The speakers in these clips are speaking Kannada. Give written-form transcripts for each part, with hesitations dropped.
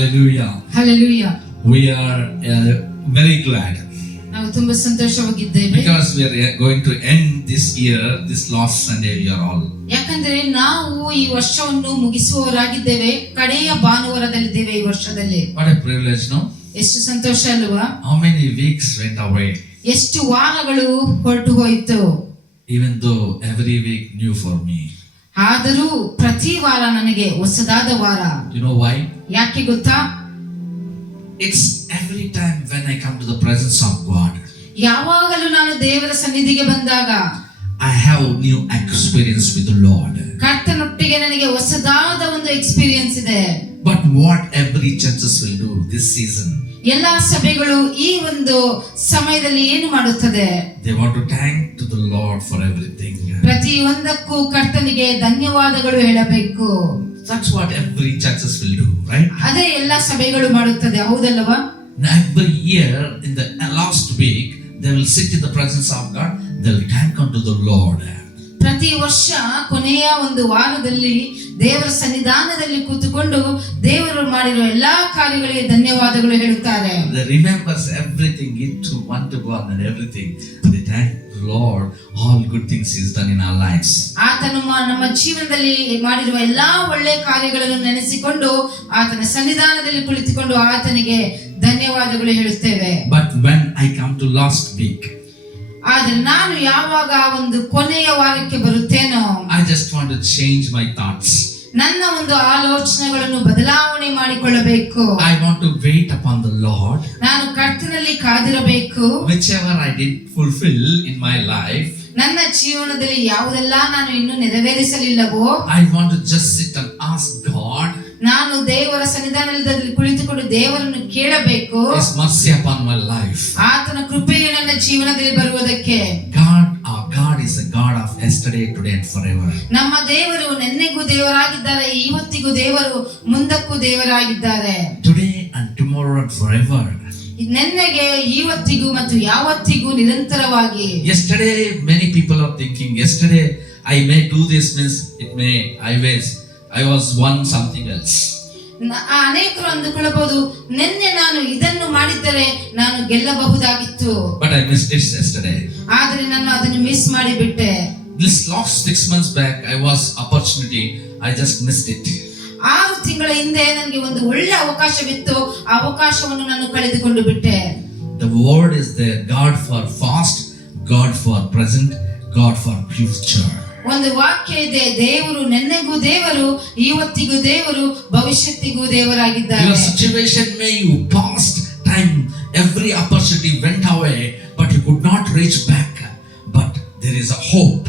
Hallelujah. Hallelujah. We are very glad ನಾವು ತುಂಬಾ ಸಂತೋಷವಾಗಿದ್ದೇವೆ because we are going to end this year, this last Sunday we are all. ಯಾಕಂದ್ರೆ ನಾವು ಈ ವರ್ಷವನ್ನು ಮುಗಿಸುವವರಾಗಿದ್ದೇವೆ. ಕಡೆಯ ಭಾನುವಾರದಲ್ಲಿದ್ದೇವೆ ಈ ವರ್ಷದಲ್ಲಿ. What a privilege, no? ಎಷ್ಟು ಸಂತೋಷ ಅಲ್ವಾ? How many weeks went away? ಎಷ್ಟು ವಾರಗಳು ಹೊರಟು ಹೋಯಿತು. Even though every week new for me. ಆದರೂ ಪ್ರತಿ ವಾರ ನನಗೆ ಹೊಸದಾದ ವಾರ. You know why? ಯಾಕೆ ಗೊತ್ತಾ? It's every time when I come to the presence of God. ಯಾವಾಗಲೂ ನಾನು ದೇವರ ಸನ್ನಿಧಿಗೆ ಬಂದಾಗ I have new experience with the Lord. ಕರ್ತನೊಟ್ಟಿಗೆ ನನಗೆ ಹೊಸದಾದ ಒಂದು ಎಕ್ಸ್ಪೀರಿಯನ್ಸ್ ಇದೆ. But what every churches will do this season? ಎಲ್ಲಾ ಸಭೆಗಳು ಈ ಒಂದು ಸಮಯದಲ್ಲಿ ಏನು ಮಾಡುತ್ತದೆ? They want to thank to the Lord for everything. ಪ್ರತಿಯೊಂದಕ್ಕೂ ಕರ್ತನಿಗೆ ಧನ್ಯವಾದಗಳು ಹೇಳಬೇಕು. That's what every churches will do, right? ಅದೇ ಎಲ್ಲಾ ಸಭೆಗಳು ಮಾಡುತ್ತದೆ, ಹೌದಲ್ಲವಾ? Every year in the last week they will sit in the presence of God. They will thank unto the Lord. ಪ್ರತಿ ವರ್ಷ ಕೊನೆಯ ಒಂದು ವಾರದಲ್ಲಿ ದೇವರ ಸನ್ನಿಧಾನದಲ್ಲಿ ಕೂತುಕೊಂಡು ದೇವರು ಮಾಡಿರುವ ಎಲ್ಲಾ ಕಾರ್ಯಗಳಿಗೆ ಧನ್ಯವಾದಗಳು ಹೇಳುತ್ತಾರೆ. They remembers everything, into one to one and everything. They thank the Lord, all good things He's done in our lives. ಆತನು ನಮ್ಮ ಜೀವನದಲ್ಲಿ ಮಾಡಿರುವ ಎಲ್ಲಾ ಒಳ್ಳೆ ಕಾರ್ಯಗಳನ್ನು ನೆನೆಸಿಕೊಂಡು ಆತನ ಸನ್ನಿಧಾನದಲ್ಲಿ ಕುಳಿತುಕೊಂಡು ಆತನಿಗೆ ಧನ್ಯವಾದಗಳು ಹೇಳುತ್ತೇವೆ. But when I come to last week, ಆದ್ರೆ ನಾನು ಯಾವಾಗ ಒಂದು ಕೊನೆಯ ವಾರಕ್ಕೆ ಬರುತ್ತೇನೋ, I just want to change my thoughts. ನನ್ನ ಒಂದು ಆಲೋಚನೆಗಳನ್ನು ಬದಲಾವಣೆ ಮಾಡಿಕೊಳ್ಳಬೇಕು. I want to wait upon the Lord. ನಾನು ಕರ್ತನಲ್ಲಿ ಕಾದಿರಬೇಕು. Whichever I did fulfill in my life, ನನ್ನ ಜೀವನದಲ್ಲಿ ಯಾವುದೆಲ್ಲ ನಾನು ಇನ್ನೂ ನೆರವೇರಿಸಲಿಲ್ಲವೋ, I want to just sit and ask God, ನಾನು ದೇವರ ಸನ್ನಿಧಾನದಲ್ಲಿ ಕುಳಿತುಕೊಂಡು ದೇವರನ್ನು ಕೇಳಬೇಕು. His mercy upon my life. ಆತನ ಕೃಪೆಯು ನನ್ನ ಜೀವನದಲ್ಲಿ ಬರುವುದಕ್ಕೆ. Our God is a God of yesterday, today and forever. ನಮ್ಮ ದೇವರು ನೆನ್ನೆಗೂ ದೇವರಾಗಿದ್ದಾರೆ, ಇವತ್ತಿಗೂ ದೇವರು, ಮುಂದಕ್ಕೂ ದೇವರಾಗಿದ್ದಾರೆ. Today and tomorrow and forever. ನೆನ್ನೆಗೆ, ಇವತ್ತಿಗೂ ಮತ್ತು ಯಾವತ್ತಿಗೂ ನಿರಂತರವಾಗಿ. Yesterday many people are thinking, yesterday I may do this, means it may I was one something else. ಅನೇಕರು ಅಂದುಕೊಳ್ಳಬಹುದು, ನಿನ್ನೆ ನಾನು ಇದನ್ನು ಮಾಡಿದ್ದರೆ ನಾನು ಗೆಲ್ಲಬಹುದಾಗಿತ್ತು. But I missed it yesterday. ಆದರೆ ನಾನು ಅದನ್ನು ಮಿಸ್ ಮಾಡಿಬಿಟ್ಟೆ. This last 6 months back I was opportunity, I just missed it. 6 ತಿಂಗಳ ಹಿಂದೆ ನನಗೆ ಒಂದು ಒಳ್ಳೆ ಅವಕಾಶವಿತ್ತು, ಆ ಅವಕಾಶವನ್ನು ನಾನು ಕಳೆದುಕೊಂಡು ಬಿಟ್ಟೆ. The word is there, God for past, God for present, God for future. ಒಂದು ವಾಕ್ಯ ಇದೆ, ದೇವರು ನೆನ್ನೆಗೂ ದೇವರು, ಇವತ್ತಿಗೂ ದೇವರು, ಭವಿಷ್ಯತ್ತಿಗೂ ದೇವರಾಗಿದ್ದಾರೆ. Your situation may you past time, every opportunity went away, but you could not reach back. But there is a hope.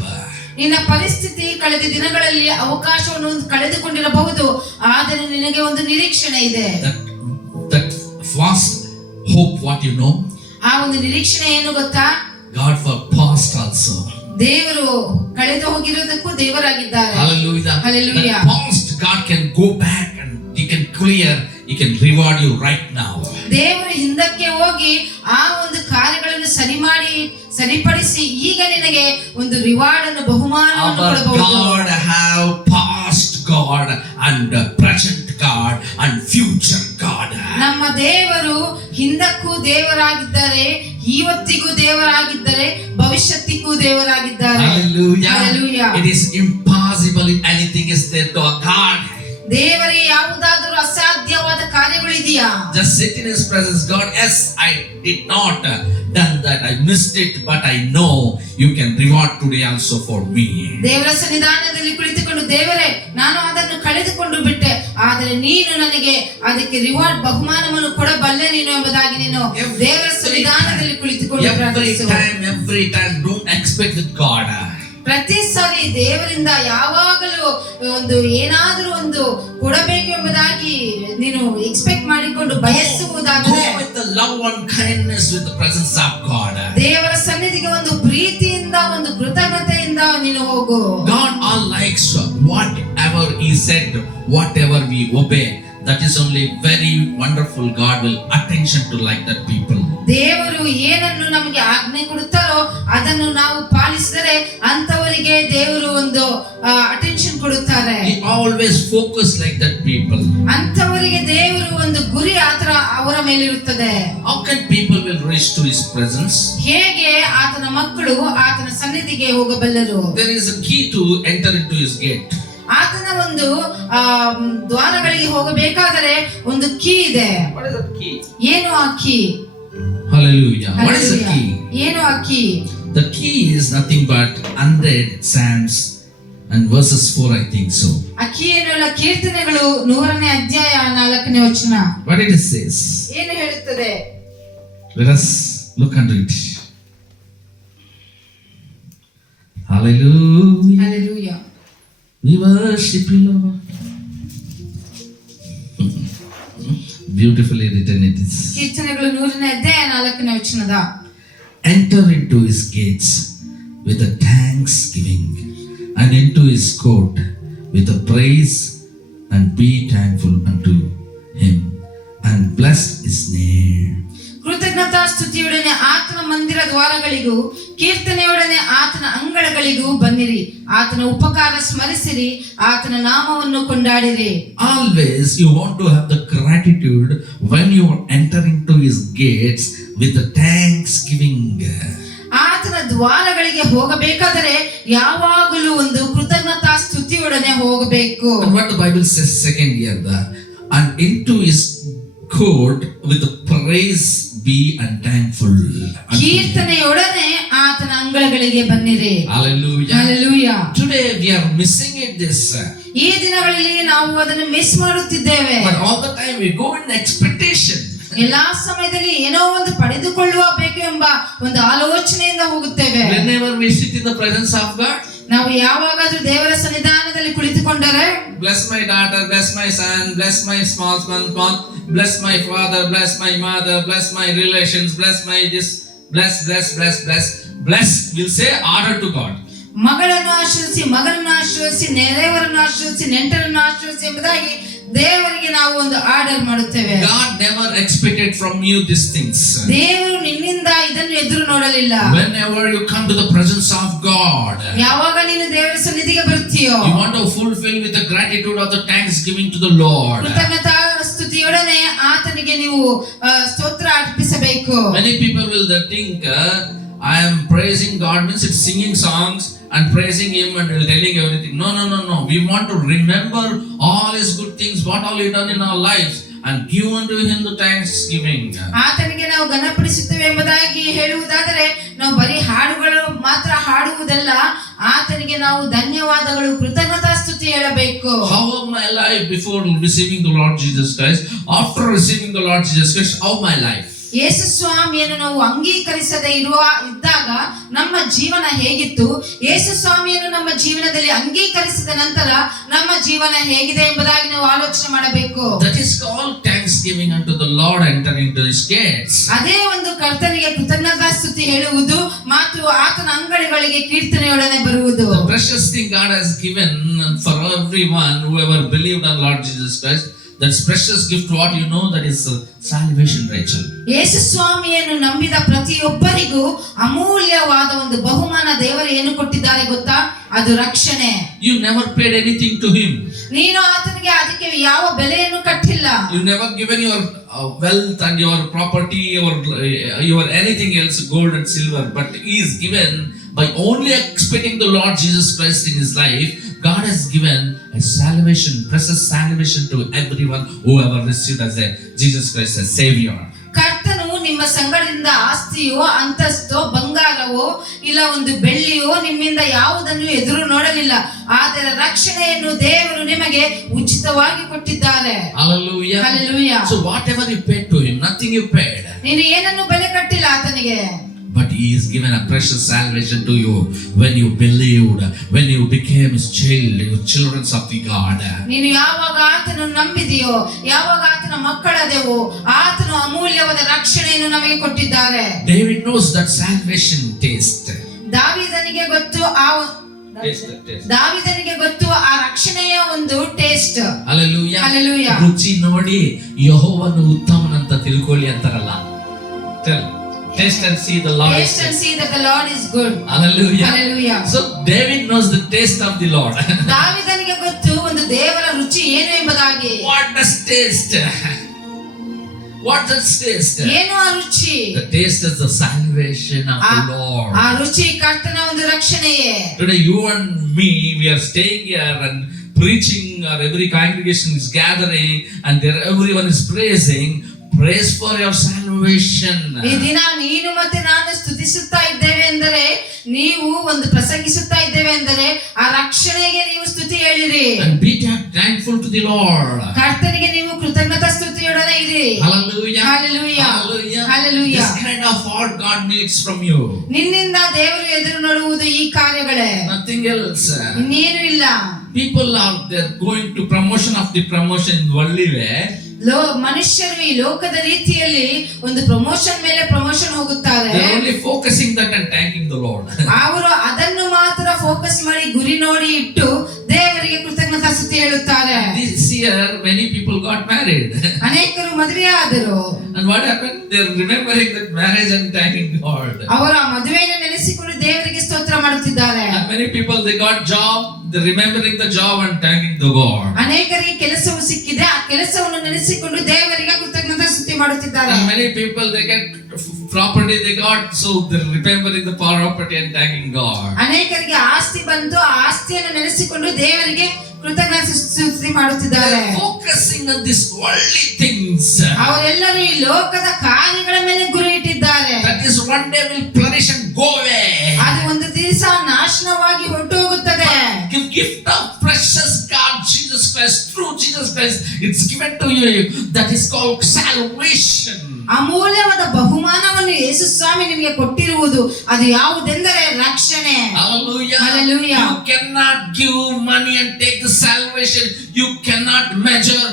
ನಿನ್ನ ಪರಿಸ್ಥಿತಿ ಕಳೆದ ದಿನಗಳಲ್ಲಿ ಅವಕಾಶವನ್ನು ಕಳೆದುಕೊಂಡಿರಬಹುದು, ಆದರೆ ನಿನಗೆ ಒಂದು ನಿರೀಕ್ಷಣೆ ಇದೆ. That fast hope, what you know? ಆ ಒಂದು ನಿರೀಕ್ಷಣೆ ಏನು ಗೊತ್ತಾ? God for past also. ದೇವರು ಕಳೆದು ಹೋಗಿರೋದಕ್ಕೂ ದೇವರಾಗಿದ್ದಾರೆ. Hallelujah. Hallelujah. That past God can go back and He can clear, He can reward you right now. ದೇವರು ಹಿಂದಕ್ಕೆ ಹೋಗಿ ಆ ಒಂದು ಕಾರ್ಯಗಳನ್ನು ಸರಿಪಡಿಸಿ ಈಗ ನಿನಗೆ ಒಂದು ರಿವಾರ್ಡ್ ಅನ್ನು, ಬಹುಮಾನವನ್ನು ಕೊಡಬಹುದು. God have past God and present God and future God. ನಮ್ಮ ದೇವರು ಹಿಂದಕ್ಕೂ ದೇವರಾಗಿದ್ದಾರೆ, ಇವತ್ತಿಗೂ ದೇವರಾಗಿದ್ದಾರೆ, ಭವಿಷ್ಯತ್ತಿಗೂ ದೇವರಾಗಿದ್ದಾರೆ. Hallelujah. Hallelujah. It is impossible if anything is there to God. ದೇವರಿಗೆ ಯಾವುದಾದರೂ ಅಸಾಧ್ಯವಾದ ಕಾರ್ಯಗಳಿದೆಯಾ? Just sit in His presence. God, yes, I did not done that, I missed it, but I know you can reward today also for me. ದೇವರ ಸನ್ನಿಧಾನದಲ್ಲಿ ಕುಳಿತುಕೊಂಡು, ದೇವರೇ ನಾನು ಅದನ್ನು ಕಳೆದುಕೊಂಡು ಬಿಟ್ಟೆ, ಆದರೆ ನೀನು ನನಗೆ ಅದಕ್ಕೆ ರಿವಾರ್ಡ್, ಬಹುಮಾನವನ್ನು ಕೊಡಬಲ್ಲೆ ನೀನು ಎಂಬುದಾಗಿ ನೀನು ದೇವರ ಸನ್ನಿಧಾನದಲ್ಲಿ ಕುಳಿತುಕೊಂಡು ಪ್ರಾರ್ಥಿಸು. Every time don't expect with God. ಪ್ರತಿ ಸಾರಿ ದೇವರಿಂದ ಯಾವಾಗಲೂ ಒಂದು ಏನಾದರೂ ಒಂದು ಕೊಡಬೇಕು ಎಂಬುದಾಗಿ ನೀನು ಎಕ್ಸ್ಪೆಕ್ಟ್ ಮಾಡಿಕೊಂಡು ಬಯಸುವುದಾದರೆ, go with the love and kindness with the presence of God. ದೇವರ ಸನ್ನಿಧಿಗೆ ಒಂದು ಪ್ರೀತಿಯಿಂದ, ಒಂದು ಕೃತಜ್ಞತೆಯಿಂದ ನೀನು ಹೋಗು. God all likes whatever He said, whatever we obey, that is only very wonderful. God will attention to like that people. ದೇವರು ಏನನ್ನು ನಮಗೆ ಆಜ್ಞೆ ಕೊಡುತ್ತಾರೋ ಅದನ್ನು ನಾವು ಪಾಲಿಸಿದರೆ ಅಂತವರಿಗೆ ದೇವರು ಒಂದು ಅಟೆನ್ಷನ್ ಕೊಡುತ್ತಾರೆ. He always focus like that people. ಅಂತವರಿಗೆ ದೇವರು ಒಂದು ಗುರಿ ಆತರ ಅವರ ಮೇಲಿರುತ್ತದೆ. How can people will reach to his presence? ಹೇಗೆ ಆತನ ಮಕ್ಕಳು ಆತನ ಸನ್ನಿಧಿಗೆ ಹೋಗಬಲ್ಲರು? There is a key to enter into his gate. ಆತನ ಒಂದು ದ್ವಾರಗಳಿಗೆ ಹೋಗಬೇಕಾದರೆ ಒಂದು ಕೀ ಇದೆ. What is that key? ಏನು ಆ key? Hallelujah. What is the key? ಏನು ಆ key? The key is nothing but 100 Psalms and verses 4, I think so. ಆ ಕೀ ಏನಲ್ಲ, ಕೀರ್ತನೆಗಳು 100ನೇ ಅಧ್ಯಾಯ 4ನೇ ವಚನ. What it says? ಏನು ಹೇಳುತ್ತದೆ? Let us look unto it. Hallelujah. Hallelujah. We worship you, Lord. Beautifully written it is. ಕೀರ್ತನೆಗಳು 100ನೇ ಅಧ್ಯಾಯ 4ನೇ ವಚನದ. Enter into his gates with a thanksgiving and into his court with a praise, and be thankful unto him and bless his name. ಕೃತಜ್ಞತಾ ಸ್ತುತಿಯೊಡನೆ ಆತನ ಮಂದಿರ ದ್ವಾರಗಳಿಗೂ ಕೀರ್ತನೆಯೊಡನೆ ಆತನ ಅಂಗಳಗಳಿಗೂ ಬನ್ನಿರಿ. ಆತನ ಉಪಕಾರ ಸ್ಮರಿಸಿರಿ, ಆತನ ನಾಮವನ್ನು ಕೊಂಡಾಡಿರಿ. Always you want to have the gratitude when you enter into his gates with the thanksgiving. ಆತನ ದ್ವಾರಗಳಿಗೆ ಹೋಗಬೇಕಾದರೆ ಯಾವಾಗಲೂ ಒಂದು ಕೃತಜ್ಞತಾ ಸ್ತುತಿಯೊಡನೆ ಹೋಗಬೇಕು. And what the Bible says second here, and into his court with the praise be and thankful. ಕೀರ್ತನೆಯೊಡನೆ ಆತನ ಅಂಗಳಗಳಿಗೆ ಬನ್ನಿರಿ. Hallelujah. Hallelujah. Today we are missing it this. ಈ ದಿನಗಳಲ್ಲಿ ನಾವು ಅದನ್ನು ಮಿಸ್ ಮಾಡುತ್ತಿದ್ದೇವೆ. But all the time we go in expectation. ಎಲ್ಲಾ ಸಮಯದಲ್ಲಿ ಏನೋ ಒಂದು ಪಡೆದುಕೊಳ್ಳುವ ಬೇಕು ಎಂಬ ಒಂದು ಆಲೋಚನೆಯಿಂದ ಹೋಗುತ್ತೇವೆ. Whenever we sit in the presence of God, ನಾವು ಯಾವಾಗಾದ್ರೂ ದೇವರ ಸನ್ನಿಧಾನದಲ್ಲಿ ಕುಳಿತುಕೊಂಡರೆ, bless my daughter, bless my son, bless my small, bless my father, bless my mother, bless my relations, bless my this, bless, we'll say order to God. ಮಗಳನ್ನು ಆಶೀರ್ವದಿಸಿ, ಮಗನನ್ನು ಆಶೀರ್ವದಿಸಿ, ನೆರೆಯವರನ್ನು ಆಶೀರ್ವದಿಸಿ, ನೆಂಟರನ್ನು ಆಶೀರ್ವದಿಸಿ ಎಂಬುದಾಗಿ ದೇವರಿಗೆ ನಾವು ಒಂದು ಆರ್ಡರ್ ಮಾಡುತ್ತೇವೆ. God never expected from you these things. ದೇವರು ನಿನ್ನಿಂದ ಇದನ್ನು ಎದುರು ನೋಡಲಿಲ್ಲ. Whenever you come to the presence of God, ಯಾವಾಗ ನೀನು ದೇವರ ಸನ್ನಿಧಿಗೆ ಬರ್ತೀಯೋ, you want to fulfill with the gratitude of the thanksgiving to the Lord. ಕೃತಜ್ಞತಾ ಸ್ತುತಿಯೊಡನೆ ಆತನಿಗೆ ನೀವು ಸ್ತೋತ್ರ ಅರ್ಪಿಸಬೇಕು. Many people will think I am praising God means it's singing songs and praising him and telling everything. No. We want to remember all his good things, what all he done in our lives, and give unto him the thanksgiving. ಆತನಿಗೆ ನಾವು ಘನಪಡಿಸುತ್ತೇವೆ ಎಂಬುದಾಗಿ ಹೇಳುವುದಾದರೆ ನಾವು ಬರೀ ಹಾಡುಗಳು ಮಾತ್ರ ಹಾಡುವುದಲ್ಲ, ಆತನಿಗೆ ನಾವು ಧನ್ಯವಾದಗಳು, ಕೃತಜ್ಞತಾ ಸ್ತುತಿ ಹೇಳಬೇಕು. How of my life before receiving the Lord Jesus Christ, after receiving the Lord Jesus Christ, how my life? ಯೇಸು ಸ್ವಾಮಿಯನ್ನು ನಾವು ಅಂಗೀಕರಿಸದೆ ಇದ್ದಾಗ ನಮ್ಮ ಜೀವನ ಹೇಗಿತ್ತು, ಯೇಸು ಸ್ವಾಮಿಯನ್ನು ನಮ್ಮ ಜೀವನದಲ್ಲಿ ಅಂಗೀಕರಿಸಿದ ನಂತರ ನಮ್ಮ ಜೀವನ ಹೇಗಿದೆ ಎಂಬುದಾಗಿ ನಾವು ಆಲೋಚನೆ ಮಾಡಬೇಕು. That is called thanksgiving unto the Lord, entering into his gates. ಅದೇ ಒಂದು ಕರ್ತನಿಗೆ ಕೃತಜ್ಞತಾ ಸ್ತುತಿ ಹೇಳುವುದು ಮತ್ತು ಆತನ ಅಂಗಳಗಳಿಗೆ ಕೀರ್ತನೆಯೊಡನೆ ಬರುವುದು. The precious thing God has given for everyone whoever believed on Lord Jesus Christ, that's precious gift. What you know, that is salvation, Rachel. ಯೇಸು ಸ್ವಾಮಿಯನ್ನು ನಂಬಿದ ಪ್ರತಿಯೊಬ್ಬರಿಗೂ ಅಮೂಲ್ಯವಾದ ಒಂದು ಬಹುಮಾನ ದೇವರು ಏನು ಕೊಟ್ಟಿದ್ದಾರೆ ಗೊತ್ತಾ? ಅದು ರಕ್ಷಣೆ. You never paid anything to him. ನೀನು ಆತನಿಗೆ ಅದಕ್ಕೆ ಯಾವ ಬೆಲೆಯನ್ನು ಕಟ್ಟಿಲ್ಲ. You never given your wealth and your property or your anything else, gold and silver, but he is given by only expecting the Lord Jesus Christ in his life. God has given a salvation, precious salvation to everyone who ever received as a Jesus Christ as Savior. ಕರ್ತನು ನಿಮ್ಮ ಸಂಗಡದಿಂದ ಆಸ್ತಿಯೋ, ಅಂತಸ್ತೋ, ಬಂಗಾರವೋ ಇಲ್ಲ ಒಂದು ಬೆಳ್ಳಿಯೋ ನಿಮ್ಮಿಂದ ಯಾವುದನ್ನು ಎದುರು ನೋಡಲಿಲ್ಲ, ಆದರೆ ರಕ್ಷಣೆಯನ್ನು ದೇವರು ನಿಮಗೆ ಉಚಿತವಾಗಿ ಕೊಟ್ಟಿದ್ದಾರೆ. Hallelujah. Hallelujah. So whatever you paid to him, nothing you paid. ನೀನು ಏನನ್ನು ಬೆಲೆ ಕಟ್ಟಿಲ್ಲ ಆತನಿಗೆ. But he has given a precious salvation to you when you believed, when you became his child, you children of the God. ನೀನು ಯಾವಾಗ ಆತನನ್ನು ನಂಬಿದೆಯೋ, ಯಾವಾಗ ಆತನ ಮಕ್ಕಳಾದೆವೋ, ಆತನು ಅಮೂಲ್ಯವಾದ ರಕ್ಷಣೆಯನ್ನು ನಮಗೆ ಕೊಟ್ಟಿದ್ದಾರೆ. David knows that salvation taste. ದಾವೀದನಿಗೆ ಗೊತ್ತು Taste. ದಾವೀದನಿಗೆ ಗೊತ್ತು ಆ ರಕ್ಷಣೆಯ ಒಂದು ಟೇಸ್ಟ್. Hallelujah. Hallelujah. ರುಚಿ ನೋಡಿ ಯೆಹೋವನು ಉತ್ತಮನಂತ ತಿಳ್ಕೊಳ್ಳಿ ಅಂತಾರಲ್ಲ. Tell. Taste and see the Lord. Taste and see that the Lord is good. Hallelujah. Hallelujah. So David knows the taste of the Lord. ದಾವೀದನಿಗೆ ಗೊತ್ತು ಒಂದು ದೇವರ ರುಚಿ ಏನು ಎಂಬುದಾಗಿ. What does taste? What does taste? ಏನು ಆ ರುಚಿ? The taste is the salvation of the Lord. ಆ ರುಚಿ ಕರ್ತನ ಒಂದು ರಕ್ಷಣೆಯೇ. Today you and me, we are staying here and preaching, or every congregation is gathering and there everyone is praising. Praise for your salvation. ಈ ದಿನ ನೀನು ಮತ್ತೆ ನಾನು ಸ್ತುತಿಸುತ್ತಾ ಇದ್ದೇವೆ ಎಂದರೆ, ನೀವು ಒಂದು ಪ್ರಸಂಗಿಸುತ್ತಾ ಇದ್ದೇವೆ ಎಂದರೆ ಆ ರಕ್ಷಣೆಗೆ ನೀವು ಸ್ತುತಿ ಹೇಳಿರಿ. And be thankful to the Lord. ಕರ್ತನಿಗೆ ನೀವು ಕೃತಜ್ಞತಾ ಸ್ತುತಿಯೊಡನೆ ಇರಿ. Hallelujah. Hallelujah. Hallelujah. Hallelujah. This kind of heart God needs from you. ನಿನ್ನಿಂದ ದೇವರು ಎದುರು ನೋಡುವುದು ಈ ಕಾರ್ಯಗಳೇ, Nothing else. ಇನ್ನೇನು ಇಲ್ಲ. People are they're going to promotion of the promotion in worldly way. ಮನುಷ್ಯರು ಈ ಲೋಕದ ರೀತಿಯಲ್ಲಿ ಒಂದು ಪ್ರಮೋಷನ್ ಮೇಲೆ ಪ್ರಮೋಷನ್ ಹೋಗುತ್ತಾರೆ. They're only focusing that and thanking the Lord. ಅವರು ಅದನ್ನು ಮಾತ್ರ ಫೋಕಸ್ ಮಾಡಿ ಗುರಿ ನೋಡಿ ಇಟ್ಟು ದೇವರಿಗೆ ಕೃತಜ್ಞತಾ ಸ್ತುತಿ ಹೇಳುತ್ತಾರೆ. This year many people got married. ಅನೇಕರು ಮದುವೆಯಾದರು. And what happened? They're remembering that marriage and thanking God. ಅವರು ಆ ಮದುವೆಯನ್ನು ನೆನೆಸಿಕೊಂಡು ದೇವರಿಗೆ ಸ್ತೋತ್ರ ಮಾಡುತ್ತಿದ್ದಾರೆ. And many people they got job, they're remembering the job and thanking the God. ಅನೇಕರಿಗೆ ಕೆಲಸವು ಸಿಕ್ಕಿದೆ, ಆ ಕೆಲಸವನ್ನು ನೆನೆಸಿಕೊಂಡು ದೇವರಿಗೆ ಕೃತಜ್ಞತಾ ಸ್ತುತಿ ಮಾಡುತ್ತಿದ್ದಾರೆ. And many people they get property they got, so they're remembering the property and thanking God. ಅನೇಕರಿಗೆ ಆಸ್ತಿ ಬಂತು, ಆ ಆಸ್ತಿಯನ್ನು ನೆನೆಸಿಕೊಂಡು ದೇವರಿಗೆ ಕೃತಜ್ಞತಾ ಸ್ತುತಿ ಮಾಡುತ್ತಿದ್ದಾರೆ. Focusing on these worldly things. ಅವರೆಲ್ಲರೂ ಈ ಲೋಕದ ಕಾರ್ಯಗಳ ಮೇಲೆ ಗುರಿ ಇಟ್ಟಿದ್ದಾರೆ. That is one day will perish and go away. ಅದು ಒಂದು ದಿವಸ ನಾಶನವಾಗಿ ಹೊರಟು ಹೋಗುತ್ತದೆ. Give gift of precious God Jesus Christ, through Jesus Christ it's given to you, that is called salvation. ಅಮೂಲ್ಯವಾದ ಬಹುಮಾನವನ್ನು ಯೇಸು ಸ್ವಾಮಿ ನಿಮಗೆ ಕೊಟ್ಟಿರುವುದು, ಅದು ಯಾವುದೆಂದರೆ ರಕ್ಷಣೆ. Hallelujah. Hallelujah. You cannot give money and take the salvation. You cannot measure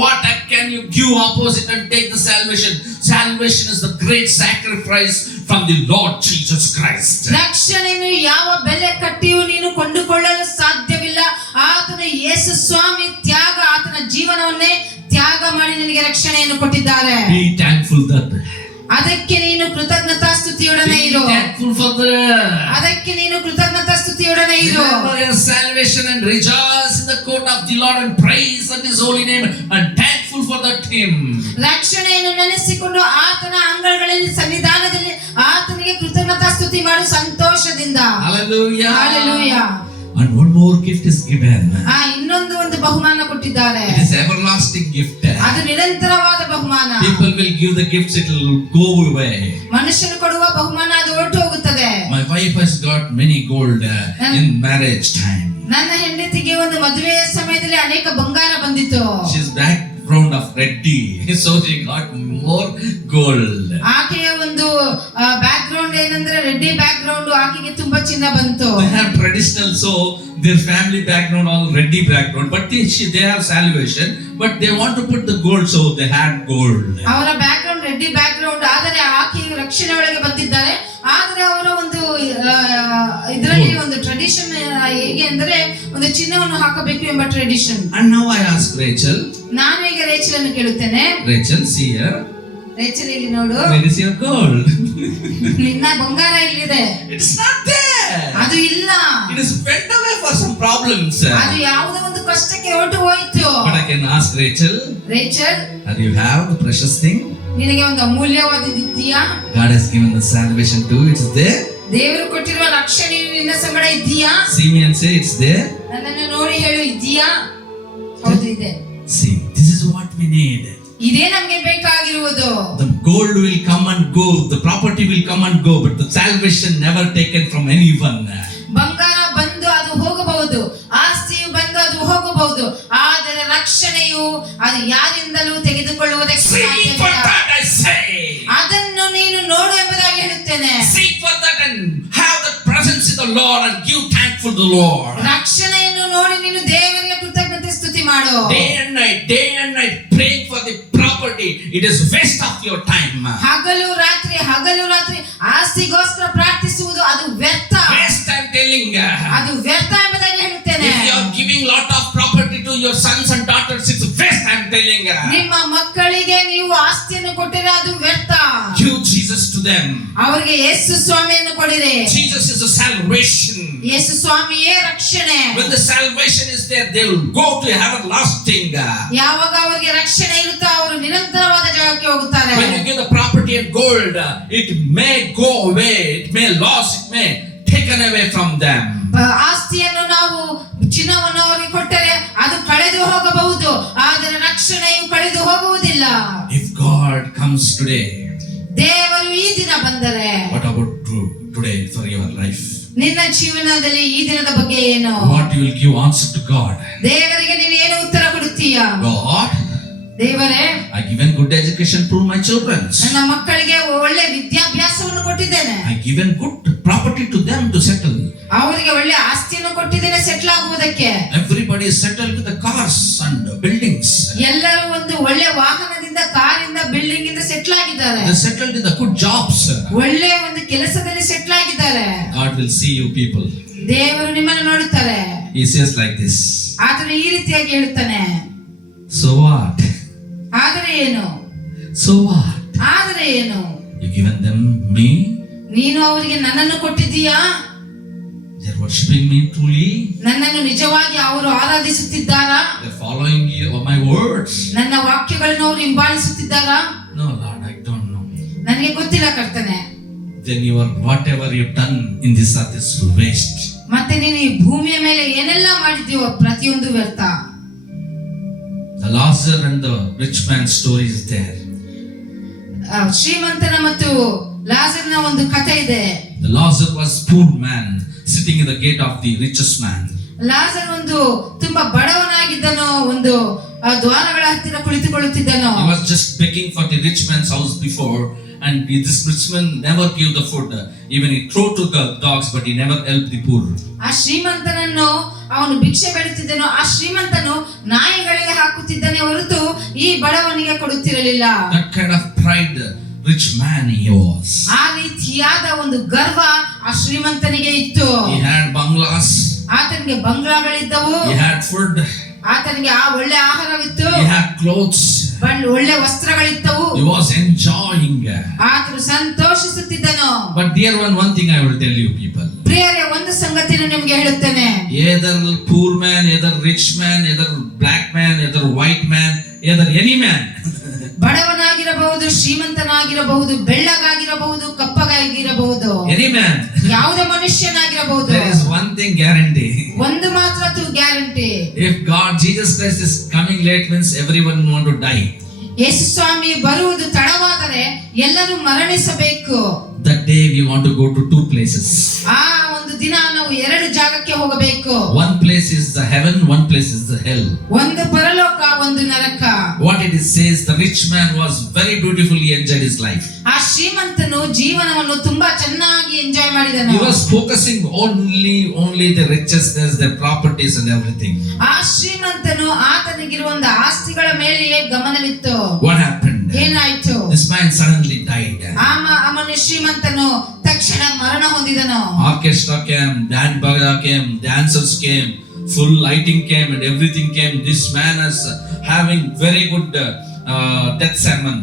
what can you give opposite and take the salvation. Salvation is the great sacrifice from the Lord Jesus Christ. ರಕ್ಷಣೆಯನ್ನು ಯಾವ ಬೆಲೆ ಕಟ್ಟಿಯೂ ನೀನು ಕೊಂಡುಕೊಳ್ಳಲು ಸಾಧ್ಯವಿಲ್ಲ. ಆತನ ಯೇಸು ಸ್ವಾಮಿ ತ್ಯಾಗ, ಆತನ ಜೀವನವನ್ನೇ ತ್ಯಾಗ ಮಾಡಿ ನಿನಗೆ ರಕ್ಷಣೆಯನ್ನು ಕೊಟ್ಟಿದ್ದಾರೆ. Be thankful that. ಅದಕ್ಕೆ ನೀನು ಕೃತಜ್ಞತಾ ಸ್ತುತಿಯೊಡನೆ ಇರು. Be thankful for that. ಅದಕ್ಕೆ ನೀನು ಕೃತಜ್ಞತಾ ಸ್ತುತಿಯೊಡನೆ ಇರು. Remember your salvation and rejoice in the court of the Lord and praise in His holy name and thankful for that Him. ರಕ್ಷಣೆಯನ್ನು ನೆನೆಸಿಕೊಂಡು ಆತನ ಅಂಗಳಗಳಲ್ಲಿ ಸನ್ನಿಧಾನದಲ್ಲಿ ಆತನಿಗೆ ಕೃತಜ್ಞತಾ ಸ್ತುತಿ ಮಾಡು ಸಂತೋಷದಿಂದ. Hallelujah. Hallelujah. And one more gift is given. ಇನ್ನೊಂದು ಒಂದು ಬಹುಮಾನ ಕೊಟ್ಟಿದ್ದಾರೆ. It is everlasting gift. ಅದು ನಿರಂತರವಾದ ಬಹುಮಾನ. People will give the gifts, it will go away. ಮನುಷ್ಯನು ಕೊಡುವ ಬಹುಮಾನ ಅದು ಹೊರಟು ಹೋಗುತ್ತದೆ. My wife has got many gold in marriage time. ನನ್ನ ಹೆಂಡತಿಗೆ ಒಂದು ಮದುವೆಯ ಸಮಯದಲ್ಲಿ ಅನೇಕ ಬಂಗಾರ ಬಂದಿತ್ತು. She's background of Reddy, so she got more gold. ಆಕೆಯ ಒಂದು ಬ್ಯಾಕ್ ಗ್ರೌಂಡ್ ಏನಂದ್ರೆ ರೆಡ್ಡಿ ಬ್ಯಾಕ್ ಗ್ರೌಂಡ್, ಆಕೆಗೆ ತುಂಬಾ ಚಿನ್ನ ಬಂತು. They have traditional, so their family background all Reddy background, but they have salvation, but they want to put the gold, so they had gold. ಅವರ back ground Reddy back ground, ಆದರೆ ಆಕೆಯು ರಕ್ಷಣೆ ಒಳಗೆ ಬಂದಿದ್ದಾರೆ. ಆದರೆ ಅವರ ಒಂದು ಇದರಲ್ಲಿ ಒಂದು ಟ್ರೆಡಿಷನ್ ಹೇಗೆ ಅಂದರೆ ಒಂದು ಚಿನ್ನವನ್ನು ಹಾಕಬೇಕು ಎಂಬ tradition. And now I ask Rachel. ನಾನು ಈಗ ರೇಚಲ್ ಅನ್ನು ಕೇಳುತ್ತೇನೆ. Rachel, see here. ರೇಚಲ್ ಇಲ್ಲಿ ನೋಡು. Where is your gold? ನಿನ್ನ ಬಂಗಾರ ಇಲ್ಲಿದೆ. It's not there. ಅದು ಇಲ್ಲ. It is went away for some problems. ಅದು ಯಾವುದೋ ಒಂದು ಕಷ್ಟಕ್ಕೆ ಹೊರಟು ಹೋಯಿತು. But I can ask Rachel. Rachel, And you have the precious thing. ನಿನಗೆ ಒಂದು ಅಮೂಲ್ಯವಾದದ್ದಿದೆಯಾ? God has given the salvation too. It's there. ದೇವರು ಕೊಟ್ಟಿರುವ ರಕ್ಷಣೆ ನಿನ್ನ ಸಂಗಡ ಇದೆಯಾ? See me and say it's there. ನನ್ನನ್ನು ನೋಡಿ ಹೇಳು, ಇದೆಯಾ? ಹೌದು ಇದೆ. See, this is what we need. ಇದೇ ನಮಗೆ ಬೇಕಾಗಿರುವುದು. The gold will come and go, the property will come and go, but the salvation never taken from anyone. ಬಂಗಾರ ಬಂದು ಅದು ಹೋಗಬಹುದು, ಆಸ್ತಿಯು ಬಂದು ಅದು ಹೋಗಬಹುದು, ಆದರೆ ರಕ್ಷಣೆಯು ಅದು ಯಾರಿಂದಲೂ ತೆಗೆದುಕೊಳ್ಳುವುದಕ್ಕೆ Seek for ಸಾಧ್ಯವಿಲ್ಲ. that, I say. ಅದನ್ನು ನೀನು ನೋಡು ಎಂಬುದಾಗಿ ಹೇಳುತ್ತೇನೆ. Seek for that and have the presence of the Lord and give thankful to the Lord. ರಕ್ಷಣೆಯನ್ನು ನೋಡಿ ನೀನು ದೇವರಿಗೆ ಕೃತಜ್ಞತೆ ಸ್ತುತಿ ಮಾಡು. Day and night praying for the property. It is waste of your time. ಹಗಲು ರಾತ್ರಿ ಆಸ್ತಿಗೋಸ್ಕರ ಪ್ರಾರ್ಥಿಸುವುದು ಅದು ವ್ಯರ್ಥ. Waste time telling. ಅದು ವ್ಯರ್ಥ ಎಂಬುದಾಗಿ ಹೇಳುತ್ತೇನೆ. If you are giving lot of property to your sons and daughters, it's waste. I'm telling. ನಿಮ್ಮ ಮಕ್ಕಳಿಗೆ ನೀವು ಆಸ್ತಿಯನ್ನು ಕೊಟ್ಟಿರೆ ಅದು ವ್ಯರ್ಥ. Give Jesus to them. ಅವರಿಗೆ ಯೇಸು ಸ್ವಾಮಿಯನ್ನು ಕೊಡಿರಿ. Jesus is the salvation. ಯೇಸು ಸ್ವಾಮಿಯೇ ರಕ್ಷಣೆ. When the salvation is there, they will go to everlasting. ಯಾವಾಗ ಅವರಿಗೆ ರಕ್ಷಣೆ ಇರುತ್ತೋ ಅವರು ನಿರಂತರವಾದ ಜಾಗಕ್ಕೆ ಹೋಗುತ್ತಾರೆ. When you give the property and gold, it may go away, it may lose, it may taken away from them. ಆಸ್ತಿಯನ್ನು ನಾವು ಚಿನ್ನವನ್ನು ಅವರಿಗೆ ಕೊಟ್ಟರೆ ಅದು ಕಳೆದು ಹೋಗಬಹುದು, ಆದರೆ ರಕ್ಷಣೆಯು ಕಳೆದು ಹೋಗುವುದಿಲ್ಲ. If God comes today, ದೇವರು ಈ ದಿನ ಬಂದರೆ, what about today for your life? ನಿನ್ನ ಜೀವನದಲ್ಲಿ ಈ ದಿನದ ಬಗ್ಗೆ ಏನು? What you will give answer to God? ದೇವರಿಗೆ ನೀನು ಏನು ಉತ್ತರ ಕೊಡುತ್ತೀಯಾ? God, ದೇವರೇ, I given good education to my children. ನನ್ನ ಮಕ್ಕಳಿಗೆ ಒಳ್ಳೆ ವಿದ್ಯಾಭ್ಯಾಸವನ್ನು ಕೊಟ್ಟಿದ್ದೇನೆ. I given good property to them to settle. ಅವರಿಗೆ ಒಳ್ಳೆ ಆಸ್ತಿಯನ್ನು ಕೊಟ್ಟಿದ್ದೇನೆ settle ಆಗುವುದಕ್ಕೆ. Everybody is settled with the cars and buildings. ಎಲ್ಲರೂ ಒಂದು ಒಳ್ಳೆ ವಾಹನದಿಂದ, ಕಾರಿಂದ, ಬಿಲ್ಡಿಂಗ್ ಇಂದ ಸೆಟ್ಲ್ ಆಗಿದ್ದಾರೆ. They settled in the good jobs. ಒಳ್ಳೆ ಒಂದು ಕೆಲಸದಲ್ಲಿ ಸೆಟ್ಲ್ ಆಗಿದ್ದಾರೆ. God will see you people. ದೇವರು ನಿಮ್ಮನ್ನು ನೋಡುತ್ತಾರೆ. He says like this. ಆತನು ಈ ರೀತಿಯಾಗಿ ಹೇಳುತ್ತಾನೆ. So what? ಆದರೆ ಏನು? So what? ಆದರೆ ಏನು? You given them me? ನೀನು ಅವರಿಗೆ ನನ್ನನ್ನು ಕೊಟ್ಟಿದ್ದೀಯಾ? They are worshipping me truly? ನನ್ನನ್ನು ನಿಜವಾಗಿ ಅವರು ಆರಾಧಿಸುತ್ತಿದ್ದಾರಾ? They are following my words? ನನ್ನ ವಾಕ್ಯಗಳನ್ನು ಅವರು ಹಿಂಬಾಲಿಸುತ್ತಿದ್ದಾರಾ? No, Lord, I don't know. ನನಗೆ ಗೊತ್ತಿಲ್ಲ ಕರ್ತನೆ. Then whatever you've done in this earth is waste. ಮತ್ತೆ ನೀನು ಈ ಭೂಮಿಯ ಮೇಲೆ ಏನೆಲ್ಲ ಮಾಡಿದ್ದೀವೋ ಪ್ರತಿಯೊಂದು ವ್ಯರ್ಥ. The Lazarus and the rich man's story is there. ಶ್ರೀಮಂತನ ಮತ್ತು ಲಾಜರನ ಒಂದು ಕಥೆ ಇದೆ. The Lazarus was poor man sitting in the gate of the richest man. ಲಾಜರ್ ಒಂದು ತುಂಬಾ ಬಡವನಾಗಿದ್ದನು, ಒಂದು ದ್ವಾರಗಳ ಹತ್ತಿರ ಕುಳಿತುಕೊಳ್ಳುತ್ತಿದ್ದನು. He was just begging for the rich man's house before, and this rich man never gave the food. Even he threw to the dogs, but he never helped the poor. ಆ ಶ್ರೀಮಂತನನ್ನು ಅವನು ಭಿಕ್ಷೆ ಬೇಡುತ್ತಿದ್ದನು. ಆ ಶ್ರೀಮಂತನು ನಾಯಿಗಳಿಗೆ ಹಾಕುತ್ತಿದ್ದನೇ ಹೊರತು ಈ ಬಡವನಿಗೆ ಕೊಡುತ್ತಿರಲಿಲ್ಲ. That kind of pride rich man he was. ಆ ರೀತಿಯಾದ ಒಂದು ಗರ್ವ ಆ ಶ್ರೀಮಂತನಿಗೆ ಇತ್ತು. He had bungalows. ಆತನಿಗೆ ಬಂಗ್ಲಾಗಳಿದ್ದವು. He had food. ಆತನಿಗೆ ಆ ಒಳ್ಳೆ ಆಹಾರವಿತ್ತು. He had clothes. ಒಳ್ಳೆ ವಸ್ತ್ರಗಳಿದ್ದವು. He was enjoying. ಆತನು ಸಂತೋಷಿಸುತ್ತಿದ್ದನು. But dear one thing I will tell you people. ಪ್ರಿಯರೇ, ಒಂದು ಸಂಗತಿಯನ್ನು ನಿಮಗೆ ಹೇಳುತ್ತೇನೆ. Either poor man, either rich man, either black man, either white man, either any man. ಬಡವನಾಗಿರಬಹುದು, ಶ್ರೀಮಂತನಾಗಿರಬಹುದು, ಬೆಳ್ಳಗಾಗಿರಬಹುದು, ಕಪ್ಪಗಾಗಿರಬಹುದು, Any man. ಯಾವುದೇ ಮನುಷ್ಯನಾಗಿರಬಹುದು. There is one thing guarantee. ಒಂದು ಮಾತ್ರ guarantee. If God, Jesus Christ is coming late means everyone want to die. ಯೇಸು ಸ್ವಾಮಿ ಬರುವುದು ತಡವಾದರೆ ಎಲ್ಲರೂ ಮರಣಿಸಬೇಕು. That day we want to go to two places. ಆ ಒಂದು ದಿನ ನಾವು ಎರಡು ಜಾಗಕ್ಕೆ ಹೋಗಬೇಕು. One place is the heaven, one place is the hell. ಒಂದು ಪರಲೋಕ, ಒಂದು ನರಕ. What it is says, the rich man was very beautifully enjoyed his life. ಆ ಶ್ರೀಮಂತನು ಜೀವನವನ್ನು ತುಂಬಾ ಚೆನ್ನಾಗಿ ಎಂಜಾಯ್ ಮಾಡಿದನು. He was focusing only the richness, their properties and everything. ಆ ಶ್ರೀಮಂತನು ಆತನಿಗಿರುವ ಒಂದು ಆಸ್ತಿಗಳ ಮೇಲೆಯೇ ಗಮನವಿತ್ತು. What happened? ಏನಾಯ್ತು? This man suddenly died. ಅವನ ಶ್ರೀಮಂತನು ತಕ್ಷಣ ಮರಣ ಹೊಂದಿದನು. Orchestra came, Dan Bhaga came, dancers came, full lighting came and everything came. This man is having very good death sermon.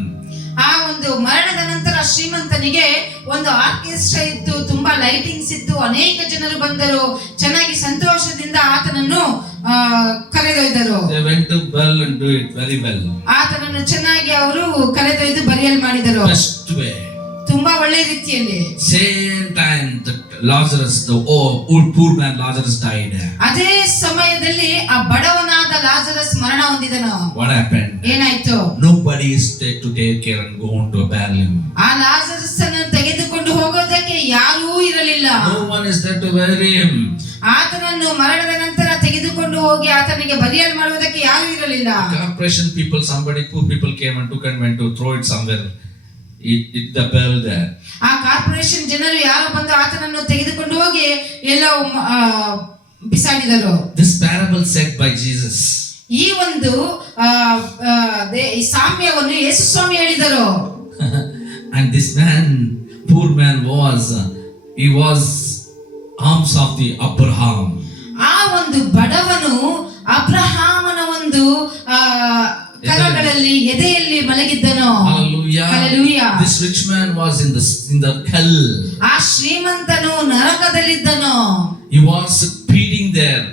ಆ ಒಂದು ಮರಣದ ನಂತರ ಶ್ರೀಮಂತನಿಗೆ ಒಂದು ಆರ್ಕೆಸ್ಟ್ರಾ ಇತ್ತು, ತುಂಬಾ ಲೈಟಿಂಗ್ಸ್ ಇತ್ತು, ಅನೇಕ ಜನರು ಬಂದರು, ಚೆನ್ನಾಗಿ ಸಂತೋಷದಿಂದ ಆತನನ್ನು ಕರೆದೊಯ್ದರು. They went to well and do it very well. ಆತನನ್ನು ಚೆನ್ನಾಗಿ ಅವರು ಕರೆದೊಯ್ದು ಬರಿಯಲ್ ಮಾಡಿದರು. Best way. ತುಂಬಾ ಒಳ್ಳೆ ರೀತಿಯಲ್ಲಿ. Same time the Lazarus, the old poor man Lazarus died. ಅದೇ ಸಮಯದಲ್ಲಿ ಆ ಬಡವನಾದ ಲಾಜರಸ್ ಮರಣ ಹೊಂದಿದನು. What happened? ಏನಾಯ್ತು? Nobody is there to take care and go on to bury him. ಆ ಲಾಜರಸ್ ಅನ್ನು ತೆಗೆದುಕೊಂಡು ಹೋಗೋದಕ್ಕೆ ಯಾರೂ ಇರಲಿಲ್ಲ. No one is there to bury him. ಆತನನ್ನು ಮರಣದ ನಂತರ ತೆಗೆದುಕೊಂಡು ಹೋಗಿ ಆತನಿಗೆ ಬರಿಯಲ್ ಮಾಡುವುದಕ್ಕೆ ಯಾರೂ ಇರಲಿಲ್ಲ. Corporation people, poor people came and took and went to throw it somewhere. It the bell there. ಆ ಕಾರ್ಪೊರೇಷನ್ ಜನರು ಯಾರೋ ಬಂದು ಆತನನ್ನು ತೆಗೆದುಕೊಂಡು ಹೋಗಿ ಎಲ್ಲೋ ಬಿಸಾಡಿದರು. This parable said by Jesus. ಈ ಒಂದು ಸಾಮ್ಯವನ್ನು ಯೇಸು ಸ್ವಾಮಿ ಹೇಳಿದರು. And this man, poor man he was arms of the Abraham. ಆ ಒಂದು ಬಡವನು ಅಬ್ರಹಾಮನ ಒಂದು ಕರಗಳಲ್ಲಿ ಎದೆಯಲ್ಲಿ ಮಲಗಿದ್ದನು. Hallelujah. Hallelujah. This rich man was in the hell. ಆ ಶ್ರೀಮಂತನು ನರಕದಲ್ಲಿದ್ದನು. He was pleading there.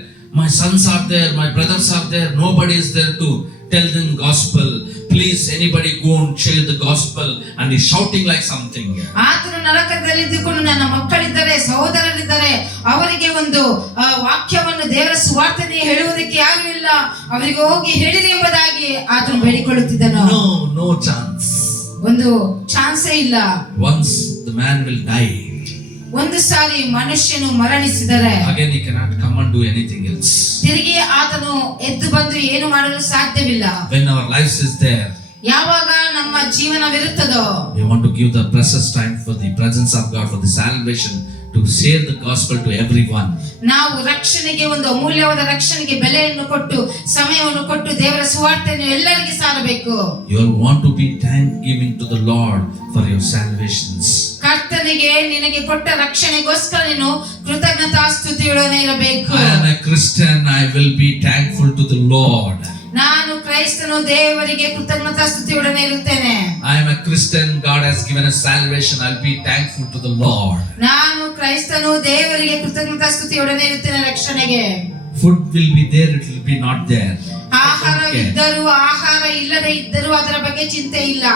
My sons are there, my brothers are there, nobody is there to tell them gospel. Please, anybody go and share the gospel. And he's shouting like something. ಆತನು ನರಕದಲ್ಲಿದ್ದುಕೊಂಡು ನನ್ನ ಮಕ್ಕಳಿದ್ದಾರೆ, ಸಹೋದರರಿದ್ದಾರೆ, ಅವರಿಗೆ ಒಂದು ವಾಕ್ಯವನ್ನು ದೇವರ ಸುವಾರ್ತೆಯನ್ನು ಹೇಳುವುದಕ್ಕೆ ಆಗಲಿಲ್ಲ, ಅವರಿಗೆ ಹೋಗಿ ಹೇಳಿರಿ ಎಂಬುದಾಗಿ ಆತನು ಬೇಡಿಕೊಳ್ಳುತ್ತಿದ್ದನು. No chance. ಒಂದು ಚಾನ್ಸೇ ಇಲ್ಲ. Once the man will die, ಒಂದು ಸಾರಿ ಮನುಷ್ಯನು ಮರಣಿಸಿದರೆ again he cannot come and do anything else. ತಿರುಗಿ ಆತನು ಎದ್ದು ಬಂದು ಏನು ಮಾಡಲು ಸಾಧ್ಯವಿಲ್ಲ. When our lives is there, ಯಾವಾಗ ನಮ್ಮ ಜೀವನವಿರುತ್ತದೋ, we want to give the precious time for the presence of God, for the salvation, to share the gospel to everyone. ನಾವು ರಕ್ಷಣೆಗೆ, ಒಂದು ಅಮೂಲ್ಯವಾದ ರಕ್ಷಣೆಗೆ ಬೆಲೆಯನ್ನು ಕೊಟ್ಟು, ಸಮಯವನ್ನು ಕೊಟ್ಟು ದೇವರ ಸುವಾರ್ತೆಯನ್ನು ಎಲ್ಲರಿಗೆ ಸಾರಬೇಕು. You want to be thanksgiving to the Lord for your salvations. ಕರ್ತನಿಗೆ ನಿನಗೆ ಕೊಟ್ಟ ರಕ್ಷಣೆಗೋಸ್ಕರ ನೀನು ಕೃತಜ್ಞತಾಸ್ತುತಿಯೊಡನೆ ಇರಬೇಕು. I am a Christian, I will be thankful to the Lord. ನಾನು ಕ್ರೈಸ್ತನು, ದೇವರಿಗೆ ಕೃತಜ್ಞತಾಸ್ತುತಿಯೊಡನೆ ಇರುತ್ತೇನೆ. I am a Christian, God has given us salvation, I'll be thankful to the Lord. ನಾನು ಕ್ರೈಸ್ತನು, ದೇವರಿಗೆ ಕೃತಜ್ಞತಾಸ್ತುತಿಯೊಡನೆ ಇರುತ್ತೇನೆ ರಕ್ಷಣೆಗೆ. Food will be there, it will be not there. ಆಹಾರವಿದ್ದರೂ ಆಹಾರ ಇಲ್ಲದೆ ಇದ್ದರೂ ಅದರ ಬಗ್ಗೆ ಚಿಂತೆ ಇಲ್ಲ.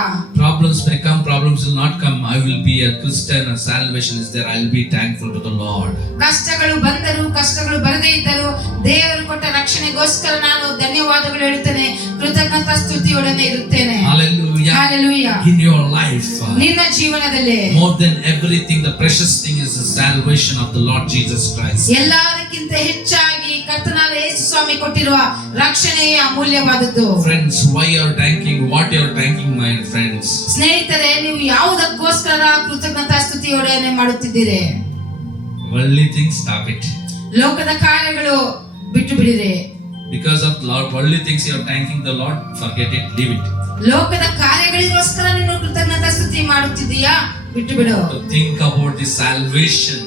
Problems may come, problems will not come. I will be a Christian, a salvation is there, I'll be thankful to the Lord. ಕಷ್ಟಗಳು ಬಂದರೂ ಕಷ್ಟಗಳು ಬರದೇ ಇದ್ದರೂ ದೇವರು ಕೊಟ್ಟ ರಕ್ಷಣೆಗೋಸ್ಕರ ನಾನು ಧನ್ಯವಾದಗಳು ಹೇಳುತ್ತೇನೆ, ಕೃತಜ್ಞತಾಸ್ತುತಿಯೊಡನೆ ಇರುತ್ತೇನೆ. Hallelujah. Hallelujah. In your life, ನಿನ್ನ ಜೀವನದಲ್ಲಿ more than everything, the precious thing is the salvation of the Lord Jesus Christ. ಎಲ್ಲದಕ್ಕಿಂತ ಹೆಚ್ಚಾಗಿ ಕರ್ತನಾದ ಯೇಸು ಸ್ವಾಮಿ ಕೊಟ್ಟಿರುವ ರಕ್ಷಣೆಯೇ ಅಮೂಲ್ಯವಾದದ್ದು. Friends, why you are thanking? What you are thanking, my friends? ಸ್ನೇಹಿತರೆ, ನೀವು ಯಾವುದಕ್ಕೋಸ್ಕರ ಕೃತಜ್ಞತಾಸ್ತುತಿಯೊಡನೆ ಮಾಡುತ್ತಿದ್ದೀರಿ? Worldly things, stop it. ಲೋಕದ ಕಾರ್ಯಗಳು ಬಿಟ್ಟು ಬಿಡಿರಿ. Because of worldly things you are thanking the Lord, forget it, leave it. ಲೋಕದ ಕಾರ್ಯಗಳಿಗೋಸ್ಕರ ನೀನು ಕೃತಜ್ಞತಾಸ್ತುತಿ ಮಾಡುತ್ತಿದ್ದೀಯಾ? ಬಿಟ್ಟು ಬಿಡು. To think about the salvation,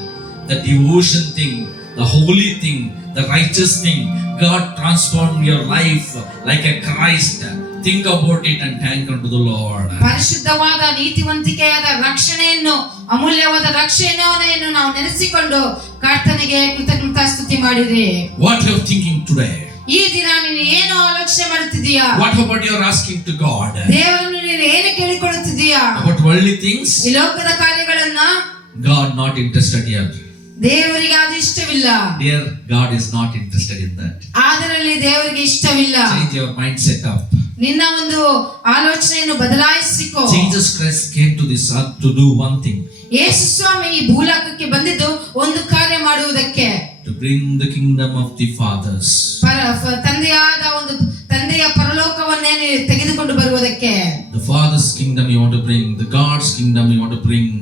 the devotion thing, the holy thing, the righteous thing. God transformed your life like a Christ. Think about it and thank unto the Lord. ಪರಿಶುದ್ಧವಾದ ನೀತಿವಂತಿಕೆಯಾದ ರಕ್ಷಣೆಯನ್ನು, ಅಮೂಲ್ಯವಾದ ರಕ್ಷಣೆಯನ್ನು ನಾವು ನೆನೆಸಿಕೊಂಡು ಕರ್ತನಿಗೆ ಕೃತಜ್ಞತಾಸ್ತುತಿ ಮಾಡಿರಿ. What you are thinking today? ಈ ದಿನ ನೀನು ಏನು ಆಲೋಚನೆ ಮಾಡುತ್ತಿದ್ದೀಯಾ? What about you are asking to God? ದೇವರನ್ನು ನೀನು ಏನು ಕೇಳಿಕೊಳ್ಳುತ್ತಿದ್ದೀಯಾ? About worldly things? ಈ ಲೋಕದ ಕಾರ್ಯಗಳನ್ನ God not interested here. ದೇವರಿಗೆ ಅದು ಇಷ್ಟವಿಲ್ಲ. Dear, God is not interested in that. ಅದರಲ್ಲಿ ದೇವರಿಗೆ ಇಷ್ಟವಿಲ್ಲ. Change your mindset up. ನಿನ್ನ ಒಂದು ಆಲೋಚನೆಯನ್ನು ಬದಲಾಯಿಸಿಕೋ. Jesus Christ came to this earth to do one thing. ಯೇಸು ಸ್ವಾಮಿ ಈ ಭೂಲೋಕಕ್ಕೆ ಬಂದಿದ್ದು ಒಂದು ಕಾರ್ಯ ಮಾಡುವುದಕ್ಕೆ. To bring the kingdom of the fathers. ತಂದೆಯ ಪರಲೋಕವನ್ನೇ ತೆಗೆದುಕೊಂಡು ಬರುವುದಕ್ಕೆ. The Father's kingdom you want to bring, the God's kingdom you want to bring.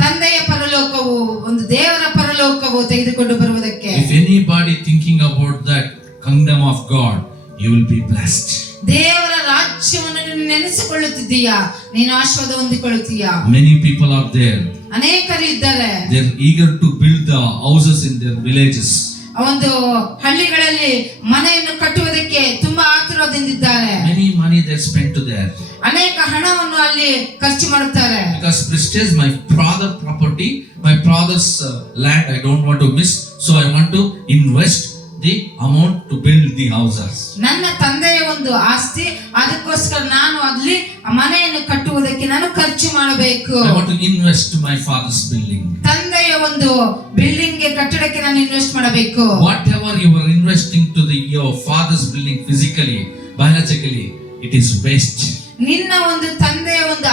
ತಂದೆಯ ಪರಲೋಕವು, ಒಂದು ದೇವರ ಪರಲೋಕವು ತೆಗೆದುಕೊಂಡು ಬರುವುದಕ್ಕೆ. If anybody thinking about that kingdom of God, you will be blessed. ದೇವರ ರಾಜ್ಯವನ್ನು ನೀನು ನೆನೆಸಿಕೊಳ್ಳುತ್ತಿದ್ದೀಯಾ, ನೀನು ಆಶೀರ್ವಾದ ಹೊಂದಿಕೊಳ್ಳುತ್ತೀಯಾ? Many people are there. ಅನೇಕರು ಇದ್ದಾರೆ. They are eager to build the houses in their villages. ಒಂದು ಹಳ್ಳಿಗಳಲ್ಲಿ ಮನೆಯನ್ನು ಕಟ್ಟುವುದಕ್ಕೆ ತುಂಬಾ ಆತುರದಿಂದಿದ್ದಾರೆ. Many money they spent there. ಅನೇಕ ಹಣವನ್ನು ಅಲ್ಲಿ ಖರ್ಚು ಮಾಡುತ್ತಾರೆ. Because prestige my father property, my father's land, I don't want to miss, so I want to invest the amount to build the houses. ನನ್ನ ತಂದೆಯ ಒಂದು ಆಸ್ತಿ, ಅದಕ್ಕೋಸ್ಕರ ನಾನು ಅಲ್ಲಿ ಮನೆಯನ್ನು ಕಟ್ಟುವುದಕ್ಕೆ ನಾನು ಖರ್ಚು ಮಾಡಬೇಕು. I want to invest to my father's building. ತಂದೆಯ ಒಂದು ಬಿಲ್ಡಿಂಗ್ ಗೆ, ಕಟ್ಟಡಕ್ಕೆ ನಾನು ಇನ್ವೆಸ್ಟ್ ಮಾಡಬೇಕು. Whatever you are investing to your father's building physically, biologically, it is waste. ನಿನ್ನ ಒಂದು ತಂದೆಯ ಒಂದು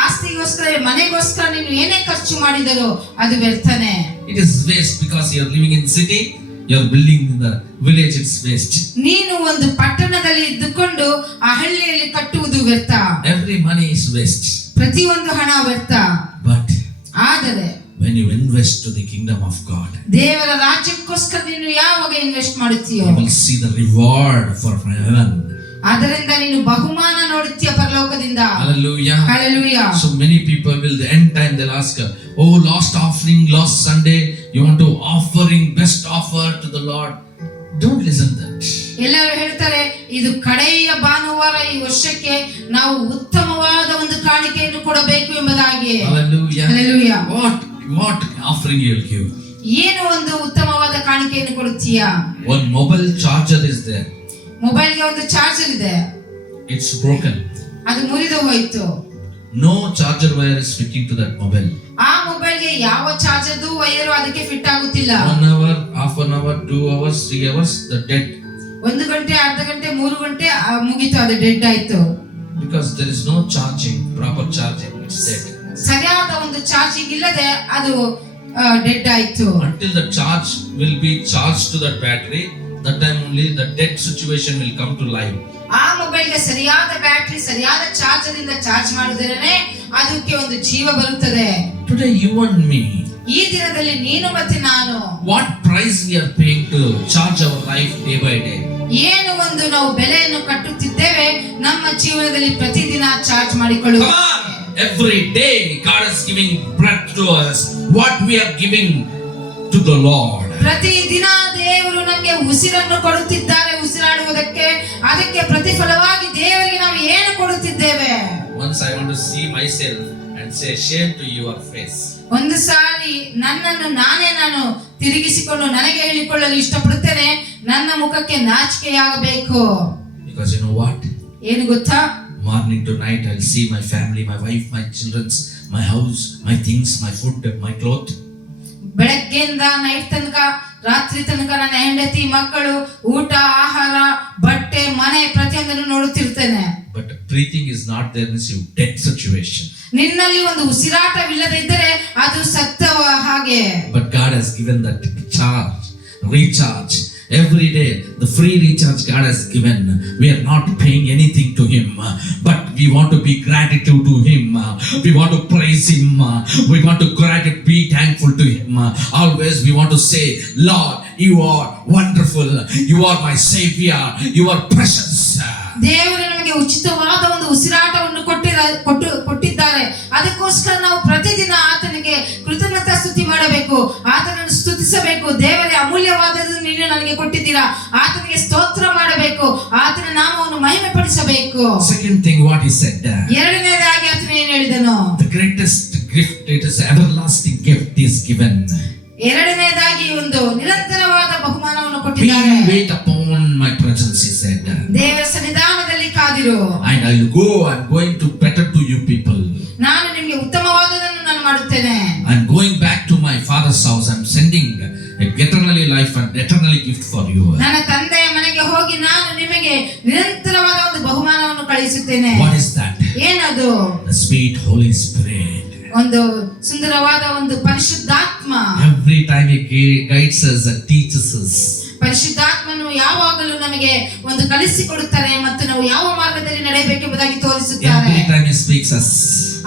ಆಸ್ತಿಗೋಸ್ಕರ, ಮನೆಗೋಸ್ಕರ ನೀನು ಏನೇ ಖರ್ಚು ಮಾಡಿದರೂ ಅದು ವ್ಯರ್ಥನೆ. It is waste because you are living in city, you are building in the village, it's waste. ನೀನು ಒಂದು ಪಟ್ಟಣದಲ್ಲಿ ಇದ್ದುಕೊಂಡು ಆ ಹಳ್ಳಿಯಲ್ಲಿ ಕಟ್ಟುವುದು ವ್ಯರ್ಥ. Every money is waste. ಪ್ರತಿಯೊಂದು ಹಣ ವ್ಯರ್ಥ. But ಆದರೆ when you invest to the kingdom of God, ದೇವರ ರಾಜ್ಯಕ್ಕೋಸ್ಕರ ನೀನು ಯಾವಾಗ invest ಮಾಡುತ್ತೀಯೋ, you will see the reward for heaven. ಅದರಿಂದ ನೀನು ಬಹುಮಾನ ನೋಡುತ್ತೀಯ ಪರಲೋಕದಲ್ಲಿ. ಪರಲೋಕದಿಂದ. Hallelujah. Hallelujah. So many people will, the end time, they'll ask, oh, last offering, last Sunday, you want to offering best offer to the Lord. Don't listen to that. ಎಲ್ಲರೂ ಹೇಳ್ತಾರೆ, ಇದು ಕಡೆಯ ಭಾನುವಾರ ಈ ವರ್ಷಕ್ಕೆ ನಾವು ಉತ್ತಮವಾದ ಒಂದು ಕಾಣಿಕೆಯನ್ನು ಕೊಡಬೇಕು ಎಂಬುದಾಗಿ. Hallelujah. Hallelujah. What offering you'll give? ಏನು ಒಂದು ಉತ್ತಮವಾದ ಕಾಣಿಕೆಯನ್ನು ಕೊಡುತ್ತೀಯಾ? One mobile charger is there. ಮೊಬೈಲ್ಗೆ ಒಂದು ಚಾರ್ಜರ್ ಇದೆ, It's broken. ಅದು ಮುರಿದು ಹೋಯಿತು. No charger wire is fitting to that mobile. ಆ ಮೊಬೈಲ್ಗೆ ಯಾವ ಚಾರ್ಜರ್ದು ವೈರು ಅದಕ್ಕೆ ಫಿಟ್ ಆಗುತ್ತಿಲ್ಲ. 1 hour, half an hour, 2 hours, 3 hours, the dead. 1 ಗಂಟೆ, ಅರ್ಧ ಗಂಟೆ, 3 ಗಂಟೆ ಮುಗೀತು, ಅದು ಡೆಡ್ ಆಯ್ತು. Because there is no charging, proper charging, it's dead. ಸರಿಯಾದ ಒಂದು ಚಾರ್ಜಿಂಗ್ ಇಲ್ಲದೆ ಅದು ಡೆಡ್ ಆಯ್ತು. Until the charge will be charged to that battery, that time only the dead situation will come to life. ಆ ಮೊಬೈಲ್ಗೆ ಸರಿಯಾದ ಬ್ಯಾಟರಿ, ಸರಿಯಾದ ಚಾರ್ಜರ್ ಇಂದ ಚಾರ್ಜ್ ಮಾಡಿದ್ರೇನೆ ಅದಕ್ಕೆ ಒಂದು ಜೀವ ಬರುತ್ತದೆ. Today you and me, ಈ ದಿನದಲ್ಲಿ ನೀನು ಮತ್ತೆ ನಾನು what price we are paying to charge our life day by day? ಏನು ಒಂದು ನಾವು ಬೆಲೆಯನ್ನು ಕಟ್ಟುತ್ತಿದ್ದೇವೆ ನಮ್ಮ ಜೀವನದಲ್ಲಿ ಪ್ರತಿದಿನ ಚಾರ್ಜ್ ಮಾಡಿಕೊಳ್ಳುವ. Every day God is giving breath to us. What we are giving to the Lord. ಪ್ರತಿದಿನ ದೇವರು ನಮಗೆ ಉಸಿರನ್ನು ಕೊಡುತ್ತಿದ್ದಾರೆ, ಉಸಿರಾಡುವುದಕ್ಕೆ. ಅದಕ್ಕೆ ಪ್ರತಿಫಲವಾಗಿ ದೇವರಿಗೆ ನಾವು ಏನು ಕೊಡುತ್ತಿದ್ದೇವೆ? Once I want to see myself and say shame to your face. ಒಂದು ಸಾರಿ ನನ್ನನ್ನು ನಾನು ತಿರುಗಿಸಿಕೊಂಡು ನನಗೆ ಹೇಳಿಕೊಳ್ಳಲು ಇಷ್ಟಪಡುತ್ತೇನೆ, ನನ್ನ ಮುಖಕ್ಕೆ ನಾಚಿಕೆಯಾಗಬೇಕು. Because you know what? ಏನು ಗೊತ್ತಾ? Morning to night I'll see my family, my wife, my children, my house, my things, my food, my clothes. ಬೆಳಗ್ಗೆಯಿಂದ ನೈಟ್ ತನಕ, ರಾತ್ರಿ ತನಕ ನನ್ನ ಹೆಂಡತಿ, ಮಕ್ಕಳು, ಊಟ, ಆಹಾರ, ಬಟ್ಟೆ, ಮನೆ ಪ್ರತಿಯೊಂದನ್ನು ನೋಡುತ್ತಿರ್ತೇನೆ. But breathing is not there, means you dead situation. ನಿನ್ನಲ್ಲಿ ಒಂದು ಉಸಿರಾಟವಿಲ್ಲದೆ ಇದ್ದರೆ ಅದು ಸತ್ತವ ಹಾಗೆ. But God has given that charge, recharge. Every day, the free recharge God has given. We are not paying anything to Him, but we want to be gratitude to Him. We want to praise Him. We want to be thankful to Him. Always we want to say, Lord, You are wonderful. You are my Savior. You are precious. ದೇವರು ನಮಗೆ ಉಚಿತವಾದ ಒಂದು ಉಸಿರಾಟವನ್ನು ಕೊಟ್ಟಿದ್ದಾರೆ. ಅದಕ್ಕೋಸ್ಕರ ನಾವು ಪ್ರತಿದಿನ ಆತನಿಗೆ ಕೃತಜ್ಞತಾ ಸ್ತುತಿ ಮಾಡಬೇಕು, ಆತನನ್ನು ಸ್ತುತಿಸಬೇಕು. ದೇವರೇ, ಅಮೂಲ್ಯವಾದದ್ದು ನೀನು ನನಗೆ ಕೊಟ್ಟಿದ್ದೀರಾ, ಆತನಿಗೆ ಸ್ತೋತ್ರ ಮಾಡಬೇಕು, ಆತನ ನಾಮವನ್ನು ಮಹಿಮೆ ಪಡಿಸಬೇಕು. Second thing, what he said. ಎರಡನೇದಾಗಿ ಆತನು ಏನು ಹೇಳಿದನು? The greatest gift, it is everlasting gift is given. ಎರಡನೇದಾಗಿ ಒಂದು ನಿರಂತರವಾದ ಬಹುಮಾನವನ್ನು ಕೊಟ್ಟಿದ್ದಾರೆ. Wait upon my presence, he said. ದೇವರ ಸನ್ನಿಧಾನದಲ್ಲಿ ಕಾದಿರು. And I will go, I'm going to better to you people. ನಾನು ನಿಮಗೆ ಉತ್ತಮವಾದದನ್ನು ನಾನು ಮಾಡುತ್ತೇನೆ. I'm going back to my father's house. I'm sending eternally life and eternally gift for you. ನನ್ನ ತಂದೆಯ ಮನೆಗೆ ಹೋಗಿ ನಾನು ನಿಮಗೆ ನಿರಂತರವಾದ ಒಂದು ಬಹುಮಾನವನ್ನು ಕಳಿಸುತ್ತೇನೆ. What is that? ಏನದು? The sweet Holy Spirit. ಒಂದು ಸುಂದರವಾದ ಒಂದು ಪರಿಶುದ್ಧಾತ್ಮ. Every time He guides us and teaches us. ಪರಿಶುದ್ಧಾತ್ಮನು ಯಾವಾಗಲೂ ನಮಗೆ ಒಂದು ಕಲಿಸಿಕೊಡುತ್ತಾರೆ ಮತ್ತು ನಾವು ಯಾವ ಮಾರ್ಗದಲ್ಲಿ ನಡೆಯಬೇಕೆಂಬುದಾಗಿ ತೋರಿಸುತ್ತಾರೆ. Every time He speaks us.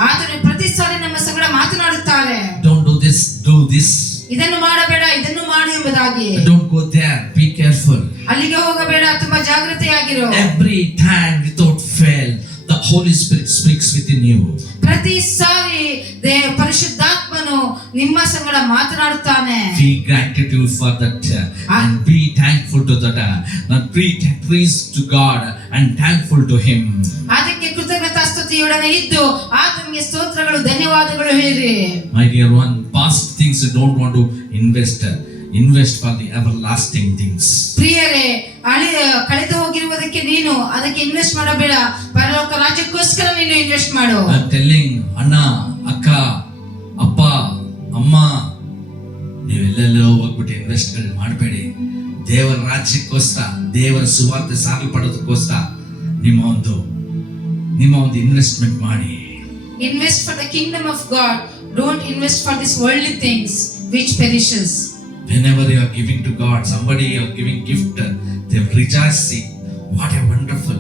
ಆತನು ಪ್ರತಿ ಸಾರಿ ನಮ್ಮ ಸಂಗಡ ಮಾತನಾಡುತ್ತಾರೆ. Don't do this, do this. ಇದನ್ನು ಮಾಡಬೇಡ, ಇದನ್ನು ಮಾಡು ಎಂಬುದಾಗಿ. Don't go there, be careful. ಅಲ್ಲಿಗೆ ಹೋಗಬೇಡ, ತುಂಬಾ ಜಾಗೃತೆಯಾಗಿರು. Every time without fail, the Holy Spirit speaks within you. ಪ್ರತಿ ಸಾರಿ ಪರಿಶುದ್ಧಾತ್ಮನು ನಿಮ್ಮ ಸಂಗಡ ಮಾತನಾಡುತ್ತಾನೆ. Be gratitude for that and be thankful to that. Praise to God and thankful to Him. ಅದಕ್ಕೆ ಕೃತಜ್ಞತಾ ಸ್ತುತಿಯೊಡನೆ ಇದ್ದು ಆತನಿಗೆ ಸ್ತೋತ್ರಗಳು, ಧನ್ಯವಾದಗಳು ಹೇಳಿರಿ. My dear one, past things you don't want to invest for the everlasting things. ಪ್ರಿಯರೇ, ಕಳೆದು ಹೋಗಿರುವುದಕ್ಕೆ ನೀನು ಅದಕ್ಕೆ ಇನ್ವೆಸ್ಟ್ ಮಾಡಬೇಡ, ಪರಲೋಕ ರಾಜ್ಯಕ್ಕೋಸ್ಕರ ನೀನು ಇನ್ವೆಸ್ಟ್ ಮಾಡು. I'm telling ಅಣ್ಣ, ಅಕ್ಕ, ಅಪ್ಪ, ಅಮ್ಮ, ನೀವೆಲ್ಲೆಲ್ಲೋ ಹೋಗ್ಬಿಟ್ಟು ಇನ್ವೆಸ್ಟ್ಗಳು ಮಾಡಬೇಡಿ. ದೇವರ ರಾಜ್ಯಕ್ಕೋಸ್ಕರ, ದೇವರ ಸುವಾರ್ತೆ ಸಾಗಿ ಪಡೋದಕ್ಕೋಸ್ಕರ ನಿಮ್ಮ ಒಂದು ಇನ್ವೆಸ್ಟ್ಮೆಂಟ್ ಮಾಡಿ. Invest for the kingdom of God. Don't invest for these worldly things which perishes. Whenever you are giving to God, somebody you are giving gift, they rejoice. What a wonderful.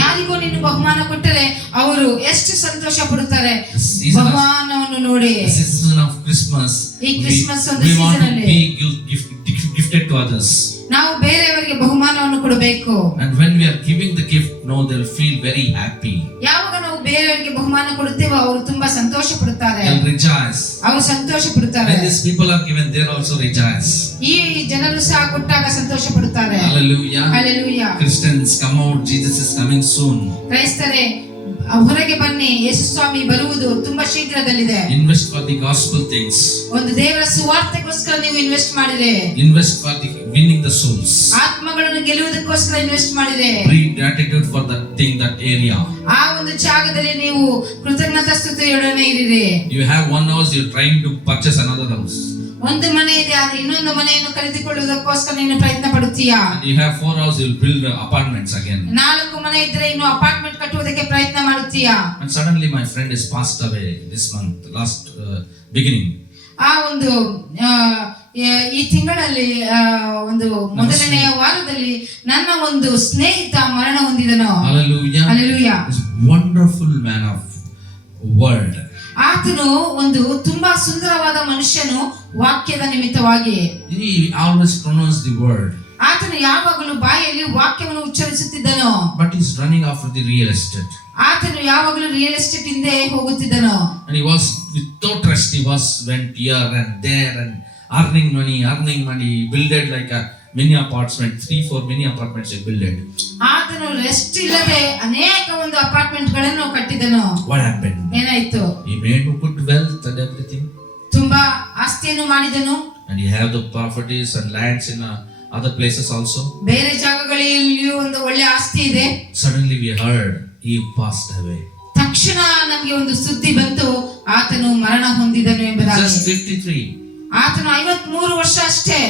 ಯಾರಿಗೂ ನೀನು ಬಹುಮಾನ ಕೊಟ್ಟರೆ ಅವರು ಎಷ್ಟು ಸಂತೋಷ ಪಡುತ್ತಾರೆ ಬಹುಮಾನವನ್ನು ನೋಡಿ. The season of Christmas, ಈ ಕ್ರಿಸ್ಮಸ್ ಒಂದು we want ಸೀಸನ್ to ಅಲ್ಲಿ be gifted to others. ನಾವು ಬೇರೆಯವರಿಗೆ ಬಹುಮಾನವನ್ನು ಕೊಡಬೇಕು. And when we are giving the gift, no, they'll feel very happy. ಯಾವಾಗ ನಾವು ಬೇರೆಯವರಿಗೆ ಬಹುಮಾನ ಕೊಡುತ್ತೇವೋ ಅವರು ತುಂಬಾ ಸಂತೋಷ ಪಡುತ್ತಾರೆ, They'll rejoice. ಅವರು ಸಂತೋಷ ಪಡುತ್ತಾರೆ. When these people are given, they'll also rejoice. ಈ ಜನರು ಸಹ ಕೊಟ್ಟಾಗ ಸಂತೋಷ ಪಡುತ್ತಾರೆ. Hallelujah. Hallelujah. Christians, come out. Jesus is coming soon. ಕ್ರೈಸ್ತರೇ ಹೊರಗೆ ಬನ್ನಿ, ಯೇಸು ಸ್ವಾಮಿ ಬರುವುದು ತುಂಬಾ ಶೀಘ್ರದಲ್ಲಿದೆ. Invest for the gospel things. ಒಂದು ದೇವರ ಸುವಾರ್ತೆಗೋಸ್ಕರ ನೀವು ಇನ್ವೆಸ್ಟ್ ಮಾಡಿದ್ರೆ, Invest for the winning the souls. ಆತ್ಮಗಳನ್ನು ಗೆಲ್ಲುವುದಕ್ಕೋಸ್ಕರ ಇನ್ವೆಸ್ಟ್ ಮಾಡಿದ್ರೆ, Bring gratitude for that thing, that area. ಆ ಒಂದು ಜಾಗದಲ್ಲಿ ನೀವು ಕೃತಜ್ಞತಾಸ್ತುತಿಯೊಡನೆ ಇರಿರಿ. You have one house, you're trying to purchase another house. ಒಂದು ಮನೆ ಇದೆ, ಆದ್ರೆ ಇನ್ನೊಂದು ಮನೆಯನ್ನು ಖರೀದಿಕೊಳ್ಳುವುದಕ್ಕೋಸ್ಕರ ನೀನು ಪ್ರಯತ್ನ ಪಡುತ್ತೀಯಾ? And you have 4 houses, you'll build apartments again. 4 ಮನೆ ಇದ್ರೆ ಇನ್ನು ಅಪಾರ್ಟ್ಮೆಂಟ್ ಕಟ್ಟುವುದಕ್ಕೆ ಪ್ರಯತ್ನ ಮಾಡುತ್ತೀಯಾ? And suddenly my friend is passed away this month, last beginning. ಆ ಒಂದು ಈ ತಿಂಗಳಲ್ಲಿ ಒಂದು ಮೊದಲನೆಯ ವಾರದಲ್ಲಿ ನನ್ನ ಒಂದು ಸ್ನೇಹಿತ ಮರಣ ಹೊಂದಿದನು. Hallelujah. Hallelujah. This wonderful man of word. ಆತನು ಒಂದು ತುಂಬಾ ಸುಂದರವಾದ ಮನುಷ್ಯನು ವಾಕ್ಯದ ನಿಮಿತ್ತವಾಗಿ. He always pronounced the word. ಆತನು ಯಾವಾಗಲೂ ಬಾಯಲ್ಲಿ ವಾಕ್ಯವನ್ನು ಉಚ್ಚರಿಸುತ್ತಿದ್ದನು. But he's running after the real estate. ಆತನು ಯಾವಾಗಲೂ ರಿಯಲ್ ಎಸ್ಟೇಟ್ ಹಿಂದೆ ಹೋಗುತ್ತಿದ್ದನು. And he was without rest. He went here and there and earning money. He builded like a mini apartment, 3-4 mini apartments he builded. ಆತನು ರೆಸ್ಟ್ ಇಲ್ಲದೆ ಅನೇಕ ಒಂದು ಅಪಾರ್ಟ್ಮೆಂಟ್ ಗಳನ್ನು ಕಟ್ಟಿದನು. What happened? ಏನಾಯ್ತು? He made good wealth and everything. ತುಂಬಾ ಆಸ್ತಿಯನ್ನು ಮಾಡಿದನು. And he have the properties and lands in other places also. ಬೇರೆ ಜಾಗಗಳಲ್ಲಿಯೂ ಒಂದು ಒಳ್ಳೆ ಆಸ್ತಿ ಇದೆ. Suddenly we heard he passed away. ತಕ್ಷಣ ನಮಗೆ ಒಂದು ಸುದ್ದಿ ಬಂತು, ಆತನು ಮರಣ ಹೊಂದಿದನು ಎಂಬುದಾಗಿ. Just 53. ಆತನು 53 ವರ್ಷ ಅಷ್ಟೇ.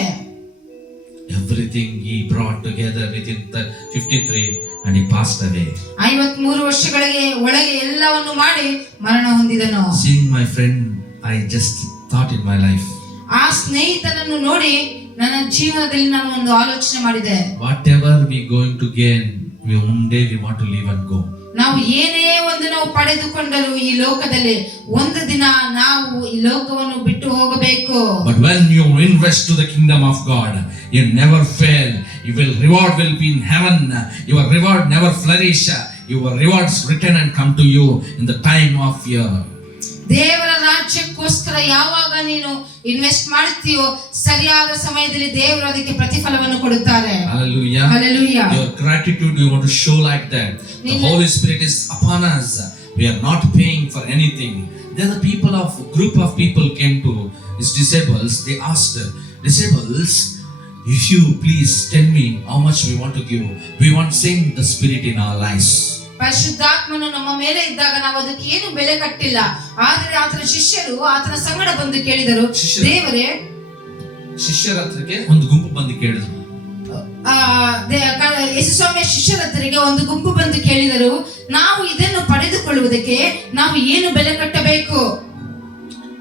Everything he brought together within the 53 and he passed away. 53 ವರ್ಷಗಳಿಗೆ ಒಳಗೆ ಎಲ್ಲವನ್ನು ಮಾಡಿ ಮರಣ ಹೊಂದಿದನು. Seeing my friend, I just thought in my life, ಆ ಸ್ನೇಹಿತನನ್ನು ನೋಡಿ ನನ್ನ ಜೀವನದಲ್ಲಿ ನಾನು ಒಂದು ಆಲೋಚನೆ ಮಾಡಿದೆ. whatever we going to gain, one day we want to leave and go. ನಾವು ಏನೇ ಒಂದು ನಾವು ಪಡೆದುಕೊಂಡರೂ ಈ ಲೋಕದಲ್ಲಿ ಒಂದು ದಿನ ನಾವು ಈ ಲೋಕವನ್ನು ಬಿಟ್ಟು ಹೋಗಬೇಕು. But when you invest to the kingdom of God, you never fail. Your reward will be in heaven. Your reward never flourish. Your rewards return and come to you in the time of your. ದೇವರ ರಾಜ್ಯಕ್ಕೋಸ್ಕರ ಯಾವಾಗ ನೀನು ಇನ್ವೆಸ್ಟ್ ಮಾಡುತ್ತೀಯೋ ಸರಿಯಾದ ಸಮಯದಲ್ಲಿ ದೇವರು ಅದಕ್ಕೆ ಪ್ರತಿಫಲವನ್ನು ಕೊಡುತ್ತಾರೆ. Hallelujah. Hallelujah. Your gratitude you want to show like that. The Holy Spirit is upon us. We are not paying for anything. Then the people of group of people came to his disciples. They asked, disciples, if you please tell me how much we want to give. We want to sing the Spirit in our lives. ಪರಿಶುದ್ಧಾತ್ಮನು ನಮ್ಮ ಮೇಲೆ ಇದ್ದಾಗ ನಾವು ಅದಕ್ಕೆ ಏನು ಬೆಲೆ ಕಟ್ಟಿಲ್ಲ. ಆದರೆ ಆತನ ಶಿಷ್ಯರು ಆತನ ಸಂಗಡ ಬಂದು ಕೇಳಿದರು, ದೇವರೇ, ಶಿಷ್ಯರ ಹತ್ರಕ್ಕೆ ಒಂದು ಗುಂಪು ಬಂದು ಕೇಳಿದ್ರು. ಯೇಸು ಸ್ವಾಮಿಯ ಶಿಷ್ಯರ ಹತ್ತಿರಕ್ಕೆ ಒಂದು ಗುಂಪು ಬಂದು ಕೇಳಿದರು, ನಾವು ಇದನ್ನು ಪಡೆದುಕೊಳ್ಳುವುದಕ್ಕೆ ನಾವು ಏನು ಬೆಲೆ ಕಟ್ಟಬೇಕು?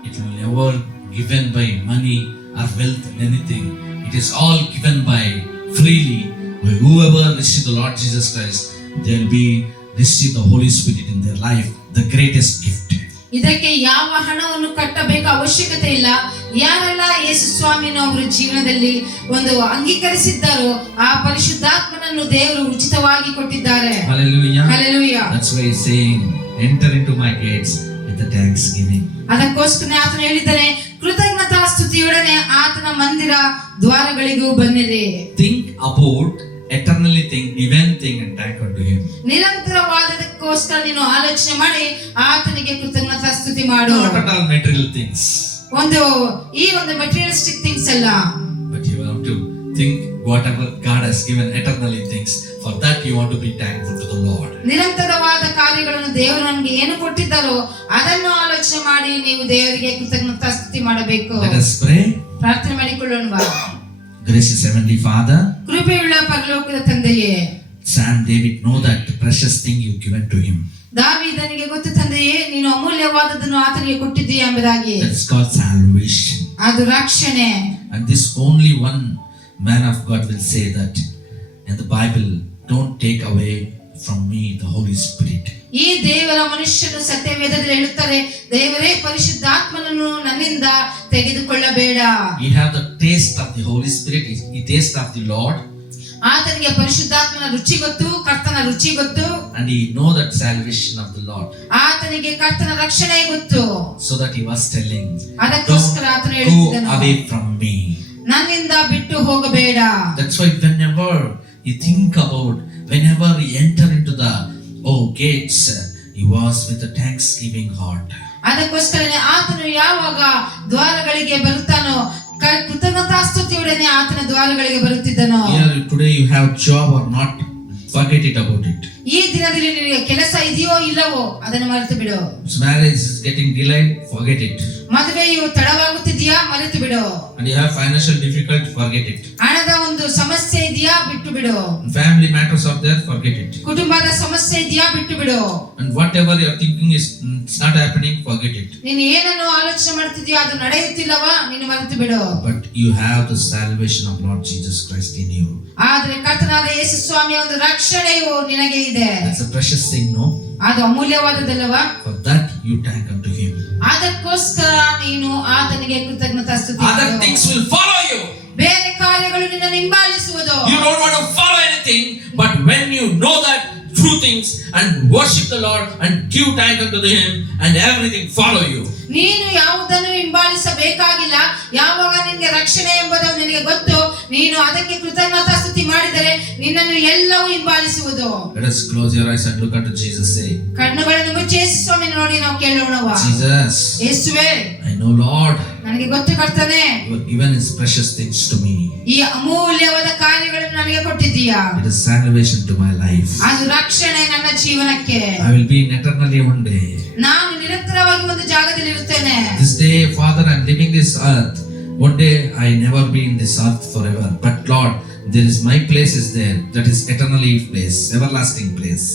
It will never given by money or wealth and anything. It is all given by freely. Whoever receive the Lord Jesus Christ, they will be receive the Holy Spirit in their life, the greatest gift. ಇದಕ್ಕೆ ಯಾವ ಹಣವನ್ನು ಕಟ್ಟಬೇಕು ಅವಶ್ಯಕತೆ ಇಲ್ಲ. ಯಾರೆಲ್ಲ ಯೇಸು ಸ್ವಾಮಿಯನ್ನು ಅವರ ಜೀವನದಲ್ಲಿ ಒಂದು ಅಂಗೀಕರಿಸಿದ್ದಾರೋ ಆ ಪರಿಶುದ್ಧಾತ್ಮನನ್ನು ದೇವರು ಉಚಿತವಾಗಿ ಕೊಟ್ಟಿದ್ದಾರೆ. Hallelujah. Hallelujah. That's why he's saying, enter into my gates with the thanksgiving. ಅದಕ್ಕೋಸ್ಕರ ಆತನು ಹೇಳಿದ್ದಾನೆ, ಕೃತಜ್ಞತಾ ಸ್ತುತಿಯೊಡನೆ ಆತನ ಮಂದಿರ ದ್ವಾರಗಳಿಗೂ ಬನ್ನಿರಿ. Think about eternally think, divine thing and thank unto him. ನಿರಂತರವಾದದಕ್ಕೋಸ್ಕರ ನೀನು ಆಲೋಚನೆ ಮಾಡಿ ಆತನಿಗೆ ಕೃತಜ್ಞತಾ ಸ್ತುತಿ ಮಾಡು. Not at all material things. ಈ ಒಂದು ಮೆಟೀರಿಯಲಿಸ್ಟಿಕ್ ಥಿಂಗ್ಸ್ ಅಲ್ಲ. But you have to think whatever God has given eternally things. For that you want to be thankful to the Lord. ನಿರಂತರವಾದ ಕಾರ್ಯಗಳನ್ನು ದೇವರು ನಮಗೆ ಏನು ಕೊಟ್ಟಿದ್ದಾರೋ ಅದನ್ನು ಆಲೋಚನೆ ಮಾಡಿ ನೀವು ದೇವರಿಗೆ ಕೃತಜ್ಞತಾ ಸ್ತುತಿ ಮಾಡಬೇಕು. Let us pray. ಪ್ರಾರ್ಥನೆ ಮಾಡಿಕೊಳ್ಳೋಣ ಬಾ. Gracious Heavenly Father, ಕೃಪೆಯುಳ್ಳ ಪರಲೋಕದ ತಂದೆಯೇ, Sam David know that precious thing you given to him. ದಾವೀದನಿಗೆ ಗೊತ್ತು ತಂದೆಯೇ, ನೀನು ಅಮೂಲ್ಯವಾದದ್ದನ್ನು ಆತನಿಗೆ ಕೊಟ್ಟಿದ್ದೀಯ ಎಂಬುದಾಗಿ. That is called salvation. ಅದು ರಕ್ಷಣೆ. And this only one man of God will say that in the Bible, don't take away from me the Holy Spirit. ಈ ದೇವರ ಮನುಷ್ಯನು ಸತ್ಯವೇದದಲ್ಲಿ ಹೇಳುತ್ತಾರೆ, ದೇವರೇ ಪರಿಶುದ್ಧಾತ್ಮನನ್ನು ನನ್ನಿಂದ ತೆಗೆದುಕೊಳ್ಳಬೇಡ. He have the taste of the Holy Spirit, he taste of the Lord, ಆತನಿಗೆ ಪರಿಶುದ್ಧಾತ್ಮನ ರುಚಿ ಗೊತ್ತು, ಕರ್ತನ ರುಚಿ ಗೊತ್ತು, and he know that salvation of the Lord. ಆತನಿಗೆ ಕರ್ತನ ರಕ್ಷಣೆ ಗೊತ್ತು. So that he was telling, ಅದಕ್ಕೋಸ್ಕರ ಆತನು go ಹೇಳುತ್ತಿದ್ದನು, away from me. ನನ್ನಿಂದ ಬಿಟ್ಟು ಹೋಗಬೇಡ. That's why whenever you think about, whenever he enter into the gates, he was with a thanksgiving heart. ಅದಕ್ಕೋಸ್ಕರನೇ ಆತನು ಯಾವಾಗ ದ್ವಾರಗಳಿಗೆ ಬರುತ್ತಾನೋ ಕೃತಜ್ಞತಾಸ್ತುತಿಯೊಡನೆ ಆತನ ದ್ವಾರಗಳಿಗೆ ಬರುತ್ತಿದ್ದನು. Here today you have job or not, forget it about it. ಈ ದಿನದಲ್ಲಿ ನಿನಗೆ ಕೆಲಸ ಇದೆಯೋ ಇಲ್ಲವೋ ಅದನ್ನು ಮರೆತು ಬಿಡು. Marriage is getting delayed, forget it. ಮದುವೆಯು ತಡವಾಗುತ್ತಿದೆಯಾ, ಮರೆತು ಬಿಡು. And you have financial difficulty, forget it. ಹಣದ ಒಂದು ಸಮಸ್ಯೆ ಇದೆಯಾ, ಬಿಟ್ಟು ಬಿಡು. Family matters are there, forget it. ಕುಟುಂಬದ ಸಮಸ್ಯೆ ಇದೆಯಾ, ಬಿಟ್ಟು ಬಿಡು. And whatever you are thinking is not happening, forget it. ನೀನು ಏನನ್ನು ಆಲೋಚನೆ ಮಾಡ್ತಿದ್ಯೋ ಅದು ನಡೆಯುತ್ತಿಲ್ಲವಾ, ನೀನು ಮರೆತು ಬಿಡು. But you have the salvation of Lord Jesus Christ in you. ಆದ್ರೆ ಕರ್ತನಾದ ಯೇಸು ಸ್ವಾಮಿಯ ಒಂದು ರಕ್ಷಣೆಯು ನಿನಗೆ ಇದೆ. That's a precious thing, no? ಅದು ಅಮೂಲ್ಯವಾದದ್ದಲ್ಲವಾ? For that you thank unto him. ಅದಕ್ಕೋಸ್ಕರ ನೀನು ಆತನಿಗೆ ಕೃತಜ್ಞತಾಸ್ತುತಿ Other ಮಾಡು. things will follow you. ಬೇರೆ ಕಾರ್ಯಗಳು ನಿನ್ನನ್ನು ಹಿಂಬಾಲಿಸುವುದು. You don't want to follow anything, but when you know that true things and worship the Lord and give thanks unto him, and everything follow you. ನೀನು ಯಾವುದನ್ನು ಹಿಂಬಾಲಿಸಬೇಕಾಗಿಲ್ಲ. ಯಾವಾಗ ನಿನಗೆ ರಕ್ಷಣೆ ಎಂಬುದು ನಿನಗೆ ಗೊತ್ತು, ನೀನು ಅದಕ್ಕೆ ಕೃತಜ್ಞತಾಸ್ತುತಿ ಮಾಡಿದರೆ ನಿನ್ನನ್ನು ಎಲ್ಲವೂ ಹಿಂಬಾಲಿಸುವುದು. Let us close your eyes and look unto Jesus. Say, ಕಣ್ಣುಗಳನ್ನು ಮುಚ್ಚಿ ಯೇಸು ಸ್ವಾಮಿ ನೋಡಿ ನಾವು ಕೇಳೋಣವಾ? Jesus, ಯೇಸುವೇ, I know Lord, ನನಗೆ ಗೊತ್ತು ಕರ್ತನೇ, you have given his precious things to me. ಈ ಅಮೂಲ್ಯವಾದ ಕಾರ್ಯಗಳನ್ನು ನನಗೆ ಕೊಟ್ಟಿದ್ದೀಯಾ. It is salvation to my life. ಅದು ರಕ್ಷಣೆ ನನ್ನ ಜೀವನಕ್ಕೆ. I will be in eternally one day. ನಾನು ನಿರಂತರವಾಗಿ ಒಂದು ಜಾಗದಲ್ಲಿ ಇರುತ್ತೇನೆ. This day, Father, I am leaving this earth. One day I never be in this earth forever. But Lord, there is my place is there. That is eternally place, everlasting place.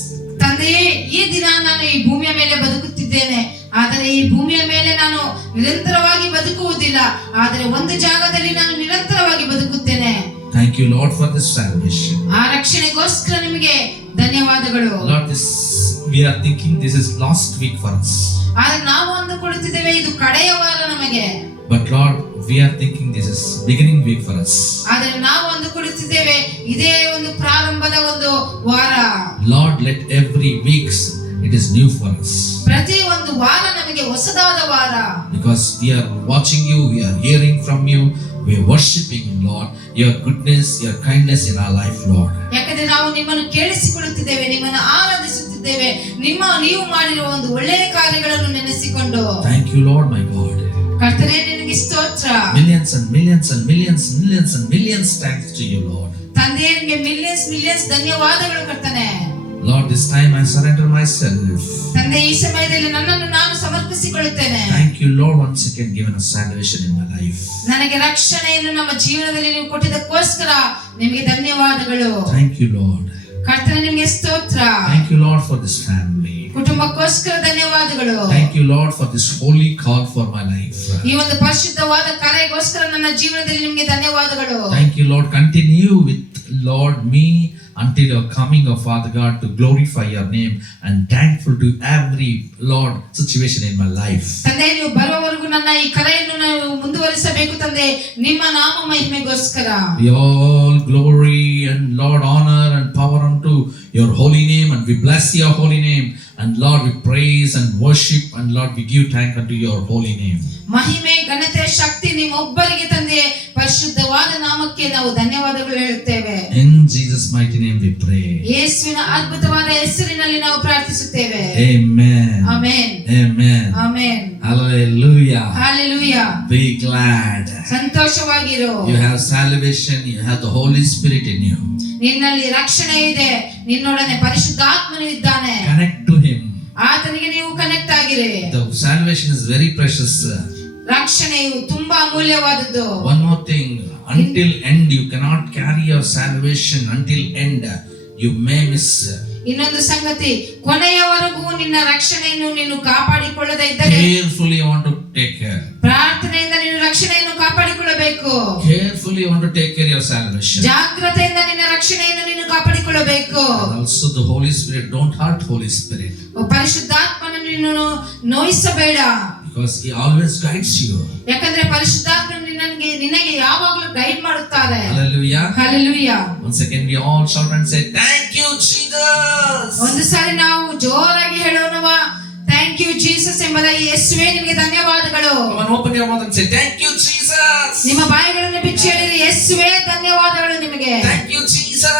ತಂದೆಯೇ, ಈ ದಿನ ನಾನು ಈ ಭೂಮಿಯ ಮೇಲೆ ಬದುಕುತ್ತಿದ್ದೇನೆ, ಆದರೆ ಈ ಭೂಮಿಯ ಮೇಲೆ ನಾನು ನಿರಂತರವಾಗಿ ಬದುಕುವುದಿಲ್ಲ. ಆದರೆ ಒಂದು ಜಾಗದಲ್ಲಿ ನಾನು ನಿರಂತರವಾಗಿ ಬದುಕುತ್ತೇನೆ. Thank you, Lord, for this salvation. ಆ ರಕ್ಷಣೆಗೋಸ್ಕರ ನಿಮಗೆ ಧನ್ಯವಾದಗಳು. Lord, we are thinking this is last week for us. ಆದರೆ ನಾವು ಅಂದುಕೊಳ್ಳುತ್ತಿದ್ದೇವೆ ಇದು ಕಡೆಯ ವಾರ ನಮಗೆ. But Lord, we are thinking this is beginning week for us. ಆದರೆ ನಾವು ಅಂದುಕೊಳ್ಳುತ್ತಿದ್ದೇವೆ ಇದೇ ಒಂದು ಪ್ರಾರಂಭದ ಒಂದು ವಾರ. Lord, let every weeks it is new for us. ಪ್ರತಿ ಒಂದು ವಾರ ನಮಗೆ ಹೊಸದಾದ ವಾರ. Because we are watching you, we are hearing from you, we are worshiping you, Lord. Your goodness, your kindness in our life, Lord. ಯಾಕಂದ್ರೆ ನಾವು ನಿಮ್ಮನ್ನು ಕೇಳಿಸಿಕೊಳ್ಳುತ್ತಿದ್ದೇವೆ, ನಿಮ್ಮನ್ನು ಆರಾಧಿಸುತ್ತಿದ್ದೇವೆ, ನೀವು ಮಾಡಿರುವ ಒಂದು ಒಳ್ಳೆಯ ಕಾರ್ಯಗಳನ್ನು ನೆನೆಸಿಕೊಂಡು. Thank you, Lord, my God. ಕರ್ತನೇ, ನಿನಗೆ ಸ್ತೋತ್ರ. Millions and millions and millions and millions and millions thanks to you, Lord. ತಂದೆಯೇ, ನಿಮಗೆ ಮಿಲಿಯನ್ಸ್ ಧನ್ಯವಾದಗಳು ಕರ್ತನೇ. Lord, this time I surrender myself. ತಂದೆ, ಈ ಸಮಯದಲ್ಲಿ ನನ್ನನ್ನು ನಾನು ಸಮರ್ಪಿಸಿಕೊಳ್ಳುತ್ತೇನೆ. Thank you, Lord, once again given us salvation in my life. ನನಗೆ ರಕ್ಷಣೆಯನ್ನು ನಮ್ಮ ಜೀವನದಲ್ಲಿ ನೀವು ಕೊಟ್ಟಿದ್ದಕ್ಕೋಸ್ಕರ ನಿಮಗೆ ಧನ್ಯವಾದಗಳು. Thank you, Lord. ಕರ್ತನೇ, ನಿಮಗೆ ಸ್ತೋತ್ರ. Thank you, Lord, for this family. ಕುಟುಂಬಕ್ಕೋಸ್ಕರ ಧನ್ಯವಾದಗಳು. Thank you, Lord, for this holy call for my life. ಈ ಒಂದು ಪರಿಶುದ್ಧವಾದ ಕರೆಗೋಸ್ಕರ ನನ್ನ ಜೀವನದಲ್ಲಿ ನಿಮಗೆ ಧನ್ಯವಾದಗಳು. Thank you, Lord. Continue with Lord me until your coming, of Father God, to glorify your name, and thankful to every Lord situation in my life. ತಂದೆ, ನೀವು ಬರುವವರೆಗೂ ನನ್ನ ಈ ಕರೆಯನ್ನು ನಾವು ಮುಂದುವರಿಸಬೇಕು ತಂದೆ, ನಿಮ್ಮ ನಾಮ ಮಹಿಮೆಗೋಸ್ಕರ. We all glory and Lord honor and power unto your holy name, and we bless your holy name, and Lord we praise and worship, and Lord we give thank unto your holy name. ಮಹಿಮೆ, ಘನತೆ, ಶಕ್ತಿ ನಿಮ್ಮೊಬ್ಬರಿಗೆ ತಂದೆ, ಪರಿಶುದ್ಧವಾದ ನಾಮಕ್ಕೆ ನಾವು ಧನ್ಯವಾದಗಳು ಹೇಳುತ್ತೇವೆ. In Jesus mighty name we pray. ಯೇಸುವಿನ ಅದ್ಭುತವಾದ ಹೆಸರಿನಲ್ಲಿ ನಾವು ಪ್ರಾರ್ಥಿಸುತ್ತೇವೆ. Amen. Amen. Amen. Amen. Hallelujah. Hallelujah. Be glad. ಸಂತೋಷವಾಗಿರು. You have salvation, you have the Holy Spirit in you. ನಿನ್ನಲ್ಲಿ ರಕ್ಷಣೆ ಇದೆ, ನಿನ್ನೊಡನೆ ಪರಿಶುದ್ಧಾತ್ಮನು ಇದ್ದಾನೆ. Connect to him. ಆತನಿಗೆ ನೀವು ಕನೆಕ್ಟ್ ಆಗಿರಿ. The salvation is very precious. ರಕ್ಷಣೆಯು ತುಂಬಾ ಅಮೂಲ್ಯವಾದದ್ದು. One more thing, until end you cannot carry your salvation until end. You may miss. ಇನ್ನೊಂದು ಸಂಗತಿ, ಕೊನೆಯವರೆಗೂ ನಿನ್ನ ರಕ್ಷಣೆಯನ್ನು ನೀನು ಕಾಪಾಡಿಕೊಳ್ಳದೇ ಇದ್ದರೆ Carefully you want to take care. ಪ್ರಾರ್ಥನೆಯಿಂದ ನೀನು ರಕ್ಷಣೆಯನ್ನು ಕಾಪಾಡಿಕೊಳ್ಳಬೇಕು. Carefully carefully you want to take care of your salvation. ಜಾಗ್ರತೆಯಿಂದ ನಿನ್ನ ರಕ್ಷಣೆಯನ್ನು ನೀನು ಕಾಪಾಡಿಕೊಳ್ಳಬೇಕು. And also the Holy Spirit, don't hurt Holy Spirit. ಪರಿಶುದ್ಧಾತ್ಮನನ್ನು ನೀನು ನೋಯಿಸಬೇಡ. Because He always guides you. ಯಾಕಂದ್ರೆ ಪರಿಶುದ್ಧಾತ್ಮನು ನಿನಗೆ ಯಾವಾಗಲೂ ಗೈಡ್ ಮಾಡುತ್ತಾರೆ. Hallelujah. Hallelujah. Once again we all shout and say thank you Jesus. ಒಂದು ಸಾರಿ ನಾವು ಜೋರಾಗಿ ಹೇಳೋಣವಾ, ಥ್ಯಾಂಕ್ ಯು ಜೀಸಸ್ ಎಂಬುದಾಗಿ. ಯೇಸುವೇ ನಿಮಗೆ ಧನ್ಯವಾದಗಳು. Come on, open your mouth and say thank you Jesus. ನಿಮ್ಮ ಬಾಯಿಗಳನ್ನು ಬಿಚ್ಚಿ ಹೇಳಿರಿ, ಯೇಸುವೇ ಧನ್ಯವಾದಗಳು ನಿಮಗೆ. Thank you Jesus.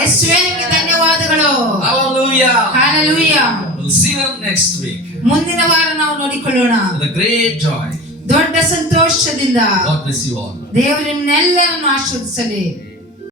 ಯೇಸುವೇ ನಿಮಗೆ ಧನ್ಯವಾದಗಳು. Hallelujah. Hallelujah. We'll see you next week. ಮುಂದಿನ ವಾರ ನಾವು ನೋಡಿಕೊಳ್ಳೋಣ. With a great joy. ದೊಡ್ಡ ಸಂತೋಷದಿಂದ. God bless you all. ದೇವರು ನಿಮ್ಮೆಲ್ಲರನ್ನು ಆಶೀರ್ವದಿಸಲಿ.